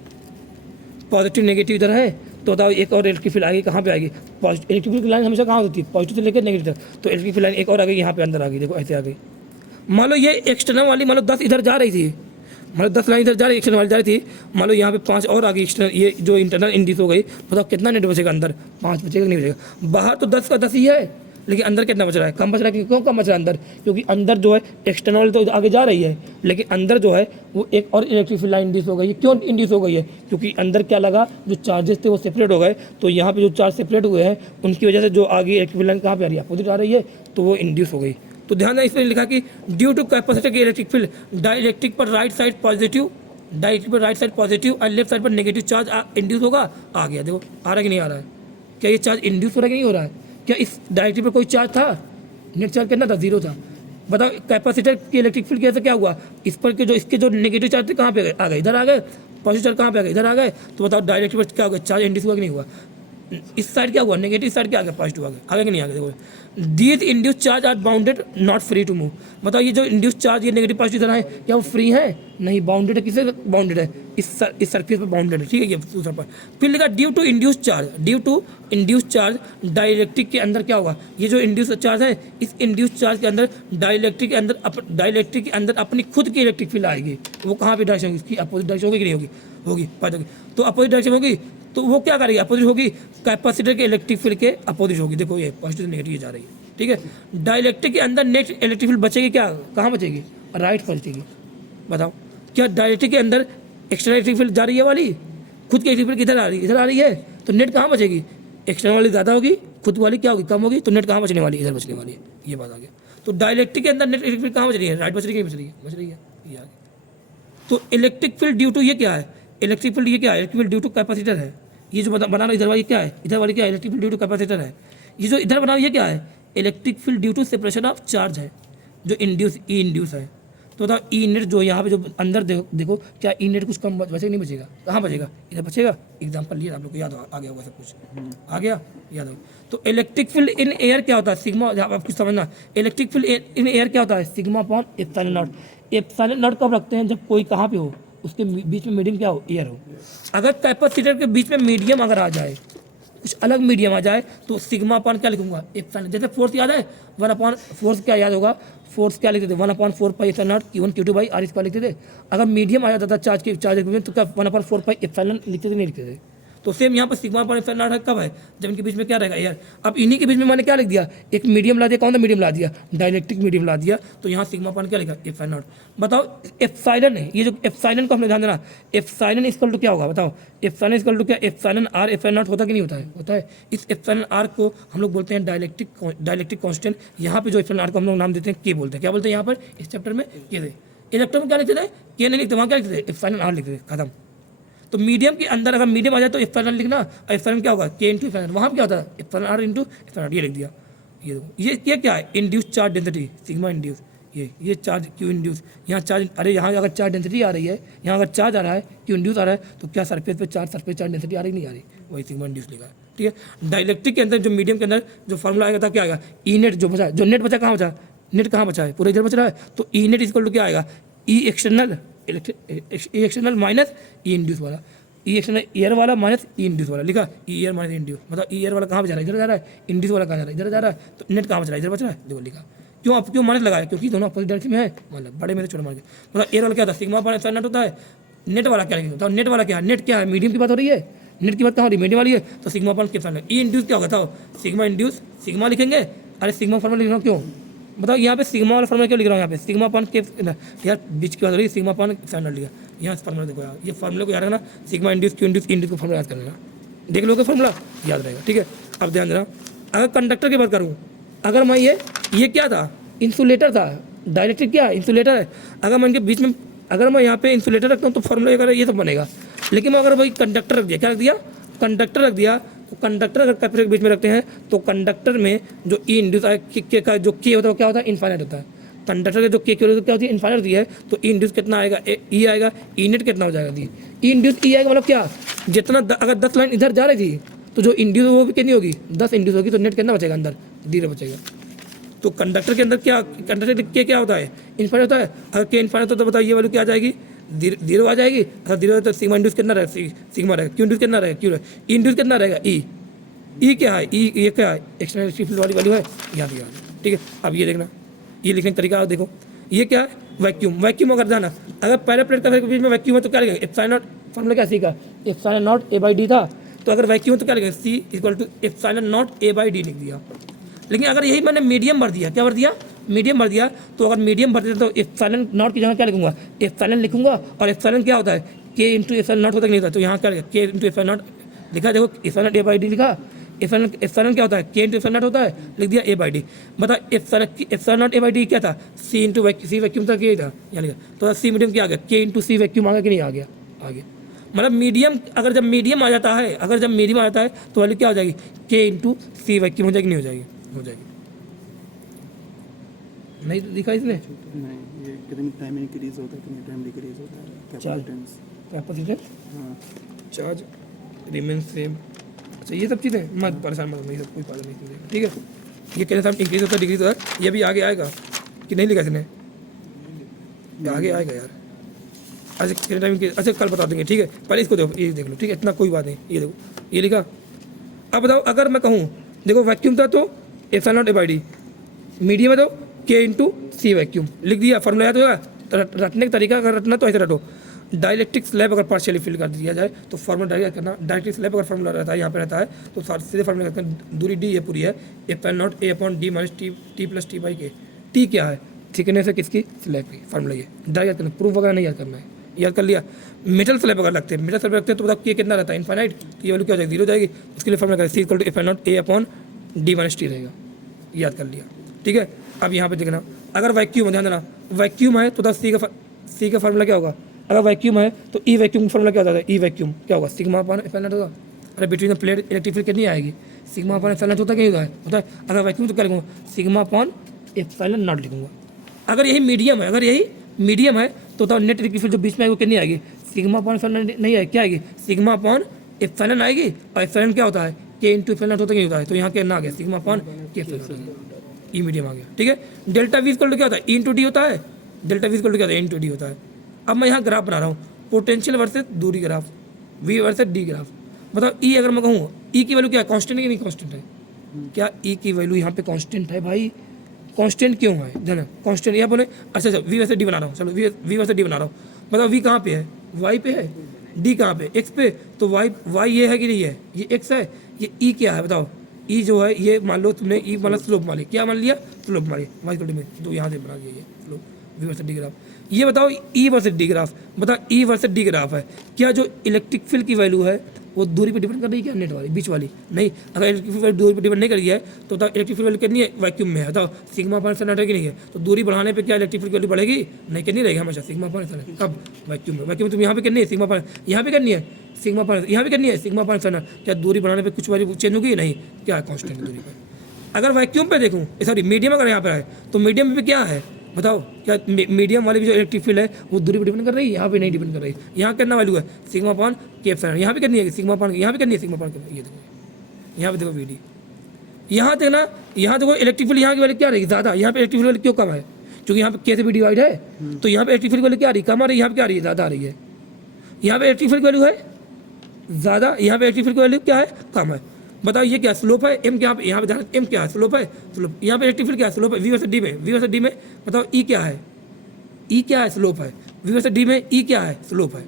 पॉजिटिव नेगेटिव इधर है तो बताओ एक और इलेक्ट्रिक फील्ड आएगी, कहाँ पे आएगी, इलेक्ट्रिक फील्ड लाइन हमेशा कहाँ होती है, पॉजिटिव से लेकर नेगेटिव तक, तो इलेक्ट्रिक फील्ड लाइन एक और आ गई यहाँ पे अंदर आ गई, देखो ऐसे आ गई। मान लो ये एक्सटर्नल वाली मान लो 10 इधर जा रही थी, मान लो 10 लाइन इधर जा रही, एक्सटर्नल वाली जा रही थी, मान लो यहाँ पे 5 और आ गई एक्सटर्नल, ये जो इंटरनल इंडिस हो गई। बताओ कितना नेट बचेगा, अंदर 5 बचेगा नहीं बचेगा, बाहर तो 10 का 10 ही है, लेकिन अंदर कितना बच रहा है, कम बच रहा है। क्यों कम बच रहा है अंदर, क्योंकि अंदर जो है एक्सटर्नल तो आगे जा रही है, लेकिन अंदर जो है वो एक और इलेक्ट्रिक फील्ड लाइन इंड्यूस हो गई है। क्यों इंड्यूस हो गई है, क्योंकि अंदर क्या लगा, जो चार्जेस थे वो सेपरेट हो गए, तो यहाँ पे जो चार्ज सेपरेट हुए हैं उनकी वजह से जो आगे इलेक्ट्रिक फील्ड लाइन कहाँ पे आ रही है, अपोजिट आ रही है, तो वो इंड्यूस हो गई। तो ध्यान दें इसमें लिखा कि ड्यू टू कैपेसिटर की इलेक्ट्रिक फील्ड डाइलेक्ट्रिक पर राइट साइड पॉजिटिव, डाइलेक्ट्रिक पर राइट साइड पॉजिटिव और लेफ्ट साइड पर नेगेटिव चार्ज इंड्यूस होगा। आ गया, देखो आ रहा है कि नहीं आ रहा है, क्या ये चार्ज इंड्यूस हो रहा है कि नहीं हो रहा है, क्या इस डाइलेक्ट्रिक पर कोई चार्ज था, नेट चार्ज कितना था, 0 था। बताओ कैपेसिटर की इलेक्ट्रिक फील्ड कैसे क्या हुआ, इस पर के जो इसके जो नेगेटिव चार्ज थे कहाँ पे आ गए, इधर आ गए, पॉजिटिव चार्ज कहाँ पे आ गए, इधर आ गए। तो बताओ डाइलेक्ट्रिक पर क्या होगा, चार्ज इंड्यूस हुआ कि नहीं हुआ, इस साइड क्या हुआ, नेगेटिव साइड क्या आ गया, पॉजिटिव आ गया, आगे कि नहीं आ गया। देखो these induce charge are bounded not free to move. बताओ ये जो इंड्यूस चार्ज ये नेगेटिव पॉजिटिव तरह है, क्या वो फ्री है, नहीं, बाउंडेड है। किससे बाउंडेड है, इस सरफेस पर बाउंडेड है, ठीक है। ये दूसरा पर फिर लिखा due to induce charge, due to induce charge dielectric के अंदर क्या होगा, ये जो इंड्यूस चार्ज है इस इंड्यूस चार्ज के अंदर डाइलेक्ट्रिक के अंदर अपनी खुद की इलेक्ट्रिक फील्ड आएगी। वो कहाँ पे डायरेक्शन होगी, इसकी अपोजिट डायरेक्शन होगी कि नहीं होगी, होगी। तो अपोजिट डायरेक्शन होगी तो वो क्या करेगी, अपोजिट होगी, कैपेसिटर के इलेक्ट्रिक फील्ड के अपोजिट होगी। देखो ये पॉजिटिव नेगेटिव जा रही है, ठीक है। डाइलेक्ट्रिक के अंदर नेट इलेक्ट्रिक फील्ड बचेगी क्या, कहाँ बचेगी, राइट पहुँचेगी। बताओ क्या डाइलेक्ट्रिक के अंदर एक्सटर्नल इलेक्ट्रिक फील्ड जा रही है वाली, खुद की इलेक्ट्रिक फील्ड किधर आ रही है, इधर आ रही है, तो नेट कहाँ बचेगी, एक्सटर्नल वाली ज़्यादा होगी, खुद वाली क्या होगी, कम होगी, तो नेट कहाँ बचने वाली है, इधर बचने वाली है। ये बात आ गया। तो डाइलेक्ट्रिक के अंदर नेट इलेक्ट्रिक फील्ड कहाँ बच रही है, राइट बच रही है, बच रही है, बच रही है, ये आ गया। तो इलेक्ट्रिक फील्ड ड्यू टू ये क्या है, इलेक्ट्रिक फील्ड ये क्या है, electric field due to capacitor है। ये जो बना इधर वाली क्या है, इधर वाली क्या है, electric field due to capacitor है। ये जो इधर बना ये क्या है, electric field due to separation of charge है, जो इंड्यूस ई इंड्यूस है। तो बताओ ई नेट जो यहाँ पे जो अंदर देखो क्या ई नेट कुछ कम बचेगा नहीं बचेगा, कहाँ बचेगा, इधर बचेगा। एग्जाम्पल लिया आप लोग को याद आ गया होगा, सब कुछ आ गया, याद होगा। तो इलेक्ट्रिक फील्ड इन एयर क्या होता है, सिग्मा, आप कुछ समझना, इलेक्ट्रिक फील्ड इन एयर क्या होता है, sigma upon epsilon not. Epsilon not कब रखते हैं, जब कोई कहाँ पे हो, उसके बीच में मीडियम क्या हो, एयर हो। अगर कैपेसिटर के बीच में मीडियम अगर आ जाए, कुछ अलग मीडियम आ जाए, तो सिग्मा अपॉन क्या लिखूंगा, एप्सिलॉन। जैसे फोर्स याद है, 1 अपॉन फोर्स क्या याद होगा, फोर्स क्या लिखते थे, 1/4 pi epsilon not Q1 Q2 by R square लिखते थे। अगर मीडियम आ जाता था चार्ज के तो क्या 1/4 पाई एप्सिलॉन लिखते थे, नहीं लिखते थे। तो सेम यहाँ पर सिग्मा अपॉन एप्सिलॉन नॉट कब है, जब इनके बीच में क्या रहेगा, एयर। अब इन्हीं के बीच में मैंने क्या लिख दिया, एक मीडियम ला दिया, कौन सा मीडियम ला दिया, डाइलेक्ट्रिक मीडियम ला दिया। तो यहाँ सिग्मा अपॉन क्या लिखा, एप्सिलॉन नॉट। बताओ एप्सिलॉन है, ये जो एप्सिलॉन को हमने ध्यान देना, एप्सिलॉन इक्वल टू क्या होगा, बताओ एप्सिलॉन इक्वल टू क्या, एप्सिलॉन R एप्सिलॉन नॉट होता कि नहीं होता है, होता है। इस एप्सिलॉन R को हम लोग बोलते हैं डाइलेक्ट्रिक कांस्टेंट। यहाँ पे जो एप्सिलॉन R को हम लोग नाम देते हैं के बोलते हैं, क्या बोलते हैं यहाँ पर इस चैप्टर में, के थे। इलेक्ट्रॉन में क्या लिखते थे, के नहीं लिखते, वहाँ क्या लिखते थे, एप्सिलॉन R लिखते थे, खत्म। तो मीडियम के अंदर अगर मीडियम आ जाए तो एप्सिलॉन लिखना, और एप्सिलॉन क्या होगा, के इंटू एप्सिलॉन। वहाँ क्या होता है, एप्सिलॉन R इंटू एप्सिलॉन, ये लिख दिया। ये क्या है, induce charge density, sigma induce, ये चार्ज क्यू इंड्यूस, यहाँ चार्ज, अरे यहाँ अगर चार्ज डेंसिटी आ रही है, यहाँ अगर चार्ज आ रहा है, क्यू इंड्यूस आ रहा है, तो क्या सरफेस पे चार्ज डेंसिटी आ रही नहीं आ रही, वही सिग्मा इंड्यूस लिखा है। ठीक है, डाइलेक्ट्रिक के अंदर जो मीडियम के अंदर जो फॉर्मूला आएगा था क्या आएगा, ई नेट जो बचा, जो नेट बचा कहाँ बचा, नेट कहाँ बचा है, पूरा इधर बच रहा है, तो ई नेट इक्वल टू क्या आएगा, ई एक्सटर्नल माइनस ई इंड्यूस वाला, ई एक्सटर्नल ईयर वाला माइनस ई इंड्यूस वाला लिखा, ई ईयर माइनस इंड्यूस, मतलब ई ईयर वाला कहाँ जा रहा है, इधर जा रहा है, इंड्यूस वाला कहाँ जा रहा है, इधर जा रहा है, तो नेट कहाँ बच रहा है, इधर बच रहा है, देखो लिखा। क्यों आप क्यों माइनस लगाया, क्योंकि दोनों अपोजिट डायरेक्शन में है, मतलब बड़े मेरे छोटे मार के, मतलब एयर वाला क्या था, सिग्मा अपॉन एप्सिलॉन नॉट होता है, नेट वाला क्या होता है, नेट वाला क्या है, नेट क्या है, मीडियम की बात हो रही है, नेट की बात कहाँ हो रही है, मीडियम वाली है, तो सिग्मा अपॉन एप्सिलॉन, ई इंड्यूस क्या होगा था, सिग्मा इंड्यूस, सिग्मा लिखेंगे, अरे सिग्मा फॉर्मूला लिख रहा हूँ क्यों, बताओ यहाँ पे सिग्मा वाला फॉर्मूला क्यों लिख रहा हूँ, यहाँ पे सिग्मा अपॉन के यार बीच की बात हो रही है, सिग्मा अपॉन एप्सिलॉन नॉट लिखा, यहाँ फॉर्मूला देखो यार, ये फॉर्मूले को याद रखना, sigma induce Q induce induce को फॉर्मूला याद कर लेना, देख लो फॉर्मूला याद रहेगा। ठीक है, अब ध्यान देना, अगर कंडक्टर की बात करूँ, अगर मैं ये क्या था, इंसुलेटर था, डायरेक्ट्रिक क्या है, इंसुलेटर है, अगर मैं इनके बीच में, अगर मैं यहाँ पे इंसुलेटर रखता हूँ तो फॉर्मूला अगर ये सब बनेगा, लेकिन मैं अगर भाई कंडक्टर रख दिया, क्या रख दिया, कंडक्टर रख दिया, तो कंडक्टर अगर कैपेसिटर के बीच में रखते हैं तो कंडक्टर में जो ई इंड्यूस के का जो के होता है वो क्या होता है, इनफाइनाइट होता है, कंडक्टर का जो के क्या होती है, इनफाइनाइट होती है, तो ई इंड्यूस कितना आएगा, ई आएगा, ई नेट कितना हो जाएगा, ई इंड्यूस ई आएगा, मतलब क्या, जितना अगर 10 लाइन इधर जा रही थी तो जो इंड्यूस वो भी कितनी होगी, 10 इंड्यूस होगी, तो नेट कितना बचेगा अंदर, 0 बचेगा। तो कंडक्टर के अंदर क्या, कंडक्टर के क्या होता है, इनफाइनाइट होता है, अगर के इनफाइनाइट होता है तो बताओ ये वैल्यू क्या आ जाएगी, 0 आ जाएगी, अगर 0 तो सिग्मा इंड्यूस कितना रहेगा, सिग्मा रहेगा, क्यू इंड्यूस कितना रहेगा, क्यू रहेगा, ई इंड्यूस कितना रहेगा, ई क्या है, ई ये क्या है, एक्सटर्नल फील्ड वाली वैल्यू है, याद। ठीक है, अब ये देखना, ये लिखने का तरीका देखो, ये क्या है, वैक्यूम, वैक्यूम अगर जाना, अगर पहले प्लेट का बीच में वैक्यूम है तो क्या लिखेंगे, एप्सिलॉन नॉट, फॉर्मूला क्या सीखा, epsilon naught A by D था, तो अगर वैक्यूम है तो क्या लिखेंगे, C equal to epsilon naught A by D लिख दिया। लेकिन अगर यही मैंने मीडियम भर दिया, क्या भर दिया, मीडियम भर दिया, तो अगर मीडियम भर दिया तो एप्सिलॉन नॉट की जगह क्या लिखूंगा, एप्सिलॉन लिखूंगा, और एप्सिलॉन क्या होता है, के इंटू एप्सिलॉन नॉट होता नहीं होता, तो यहाँ क्या लिखा, के इंटू एप्सिलॉन नॉट लिखा, देखो एप्सिलॉन ए बाई डी लिखा, एप्सिलॉन क्या होता है, के इंटू एप्सिलॉन नॉट होता है, लिख दिया ए बाई डी, बता epsilon naught A by D क्या था, सी इंटू सी वैक्यूम था, क्या था, यहाँ लिखा, तो सी मीडियम क्या आ गया, के इंटू सी वैक्यूम आ गया कि नहीं आ गया, आ गया, मतलब मीडियम, अगर जब मीडियम आ जाता है, अगर जब मीडियम आ जाता है तो वैल्यू क्या हो जाएगी, के इंटू सी वैक्यूम हो जाएगी, नहीं हो जाएगी, हो जाएगी, नहीं दिखा इसने, नहीं, ये कितनी टाइम इंक्रीज होता है, कितनी टाइम डिक्रीज होता है, कैपेसिटेंस, कैपेसिटेंस, हाँ, चार्ज रिमेन सेम, अच्छा ये सब चीज़ें मत परेशान मत, ये सब कोई पागल नहीं चीज़ें। ठीक है, ये कितने टाइम इंक्रीज होता है, डिक्रीज होता है, ये भी आगे आएगा कि नहीं लिखा इसने, ये आगे आएगा यार, अच्छा कितने टाइम इंक्रीज, अच्छा कल बता देंगे। ठीक है, पहले इसको देखो, ये देख लो, ठीक है, इतना कोई बात नहीं, ये देखो, ये लिखा। अब बताओ, अगर मैं कहूँ, देखो वैक्यूम था तो epsilon naught A by D, medium है तो के इंटू सी वैक्यूम लिख दिया, फॉर्मूला याद होगा, तो रटने का तरीका अगर रटना तो ऐसे रटो, डायलेक्ट्रिक स्लैब अगर पार्शियली फिल कर दिया जाए तो फॉर्मूला डायरेक्ट करना, डायलेक्ट्रिक स्लैब अगर फॉर्मूला रहता है यहाँ पे रहता है तो सीधे फॉर्मूला करते हैं, दूरी डी ये पूरी है, epsilon naught A upon D minus T plus T by के, टी क्या है, थिकनेस है किसकी, स्लैब की, फॉर्मूला ये डायरेक्ट करना, प्रूफ वगैरह नहीं याद करना है, याद कर लिया। मेटल स्लैब अगर लगते हैं, मेटल स्लैब रखते हैं तो बताओ ये कितना रहता है, इनफाइनाइट, ये वैल्यू क्या हो जाएगी, 0 जाएगी, उसके लिए formula C equal to epsilon naught A upon D minus T रहेगा, याद कर लिया। ठीक है, अब यहाँ पे देखना, अगर वैक्यूम, ध्यान देना, वैक्यूम है तो सी का फॉर्मूला क्या होगा, अगर वैक्यूम है तो ई वैक्यूम फॉर्मूला क्या होता है, ई वैक्यूम क्या होगा, सिग्मा अपॉन एप्सिलॉन नॉट होगा, अरे between the plate electric field कितनी आएगी, सिग्मा अपॉन एप्सिलॉन नॉट होता क्या होता है, अगर वैक्यूम तो क्या लिखूंगा, सिग्मा अपॉन एप्सिलॉन नॉट लिखूंगा। अगर यही मीडियम है, अगर यही मीडियम है तो नेट इलेक्ट्रिक फील्ड जो बीच में आएगी वो कितनी आएगी, सिग्मा अपॉन एप्सिलॉन नहीं आएगी, क्या आएगी, सिग्मा अपॉन एप्सिलॉन आएगी, और एप्सिलॉन क्या होता है, के इंटू एप्सिलॉन नॉट होता क्या होता है, तो यहाँ के ना आ गया, सिग्मा अपॉन के एप्सिलॉन, ई मीडियम आ गया। ठीक है, डेल्टा वी इक्वल टू क्या होता है, ई इंटू डी होता है, डेल्टा वी इक्वल टू क्या होता है, इंटू डी होता है। अब मैं यहाँ ग्राफ बना रहा हूँ, पोटेंशियल वर्सेस दूरी graph, V versus D graph, मतलब ई अगर मैं कहूँ, ई की वैल्यू क्या है, कांस्टेंट है कि नहीं कांस्टेंट है, क्या ई की वैल्यू यहाँ पे कांस्टेंट है भाई, कांस्टेंट क्यों है, जना कांस्टेंट, यहाँ बोले अच्छा वी वर्सेस डी बना रहा हूँ, चलो वी वर्सेस डी बना रहा हूँ, मतलब वी कहाँ पे है, वाई पे है, डी कहाँ पे, एक्स पे, तो वाई ये है कि नहीं है, ये एक्स है, ये ई क्या है बताओ, ई जो है ये मान लो तुमने ई मतलब स्लोप मान लिया, क्या मान लिया, स्लोप मान लिया, वाई इक्वल टू में, तो यहाँ से बना दिया ये slope, V versus D graph. ये बताओ ई वर्सेस डी ग्राफ, बताओ ई वर्सेस डी ग्राफ है, क्या जो इलेक्ट्रिक फील्ड की वैल्यू है वो दूरी पे डिपेंड कर रही है क्या, नेट वाली बीच वाली, नहीं, अगर इलेक्ट्रिक फील्ड दूरी पे डिपेंड नहीं कर रही है तो बताओ इलेक्ट्रिक फील्ड वैल्यू कितनी है, वैक्यूम में है, बताओ सिग्मा अपॉन एप्सिलॉन नॉट है कि नहीं है, तो दूरी बढ़ाने पे क्या इलेक्ट्रिक फील्ड की वैल्यू बढ़ेगी, नहीं, कितनी रहेगी हमेशा, सिग्मा अपॉन एप्सिलॉन, कब, वैक्यूम में, वैक्यूम तुम यहाँ पे करनी है, सिग्मा अपॉन यहाँ पे करनी है, सिग्मा अपॉन यहाँ पे करनी है, सिग्मा अपॉन एप्सिलॉन, क्या दूरी बढ़ाने पे कुछ वैल्यू चेंज होगी, नहीं, क्या है कांस्टेंट दूरी पर। अगर वैक्यूम पे देखूँ, सॉरी मीडियम अगर यहाँ पर है तो मीडियम पे क्या है, बताओ क्या मीडियम वाले की जो इलेक्ट्रिक फील्ड है वो दूरी पर डिपेंड कर रही है, यहाँ पे नहीं डिपेंड कर रही है। यहाँ कितना वैल्यू है सिग्मा अपॉन के एप्सिलॉन, यहाँ पे कितनी है सिग्मा अपॉन, यहाँ पे कितनी है सिग्मा अपॉन, ये देखो यहाँ पे देखो वीडी, यहाँ देखना, यहाँ देखो इलेक्ट्रिक फील्ड यहाँ की वैल्यू क्या रहेगी ज़्यादा, यहाँ पे इलेक्ट्रिक फील्ड क्यों कम है, क्योंकि यहाँ पे के से भी डिवाइड है, तो यहाँ पे इलेक्ट्रिक फील्ड वैल्यू क्या आ रही है, कम आ रही है, यहाँ पे क्या आ रही है, ज़्यादा आ रही है। यहाँ पे इलेक्ट्रिक फील्ड वैल्यू है ज़्यादा, यहाँ पे इलेक्ट्रिक फील्ड वैल्यू क्या है, कम है। बताओ ये क्या स्लोप है, एम क्या, यहाँ पे ध्यान, एम क्या है, स्लोप है, स्लोप। यहाँ पे इलेक्ट्रिक फील्ड क्या है, स्लोप है, वी वर्सेस डी में, वी वर्सेस डी में बताओ ई क्या है, ई क्या है, स्लोप है, वी वर्सेस डी में ई क्या है, स्लोप है।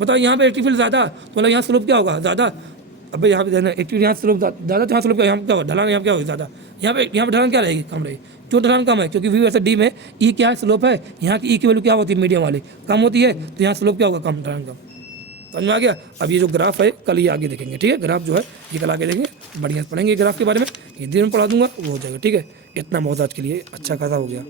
बताओ यहाँ पे इलेक्ट्रिक फील्ड ज़्यादा, तो मतलब यहाँ स्लोप क्या होगा, ज़्यादा। अब यहाँ पे देना इलेक्ट्रिक, यहाँ स्लोप ज़्यादा, तो यहाँ स्लोप क्या, यहाँ क्या होगा, ढलान, यहाँ क्या होगी ज़्यादा, यहाँ पे ढलान क्या रहेगी, कम रहेगी। क्यों ढलान कम है, क्योंकि वी वर्सेस डी में ई क्या है, स्लोप है, यहाँ की ई की वैल्यू क्या होती है, मीडियम वाली कम होती है, तो यहाँ स्लोप क्या होगा, कम, ढलान कम। समझ में आ गया। अब ये जो ग्राफ है कल ये आगे देखेंगे, ठीक है, ग्राफ जो है ये कल आगे देखेंगे, बढ़िया से पढ़ेंगे ग्राफ के बारे में, ये दिन में पढ़ा दूंगा वो हो जाएगा, ठीक है। इतना बहुत आज के लिए अच्छा खासा हो गया।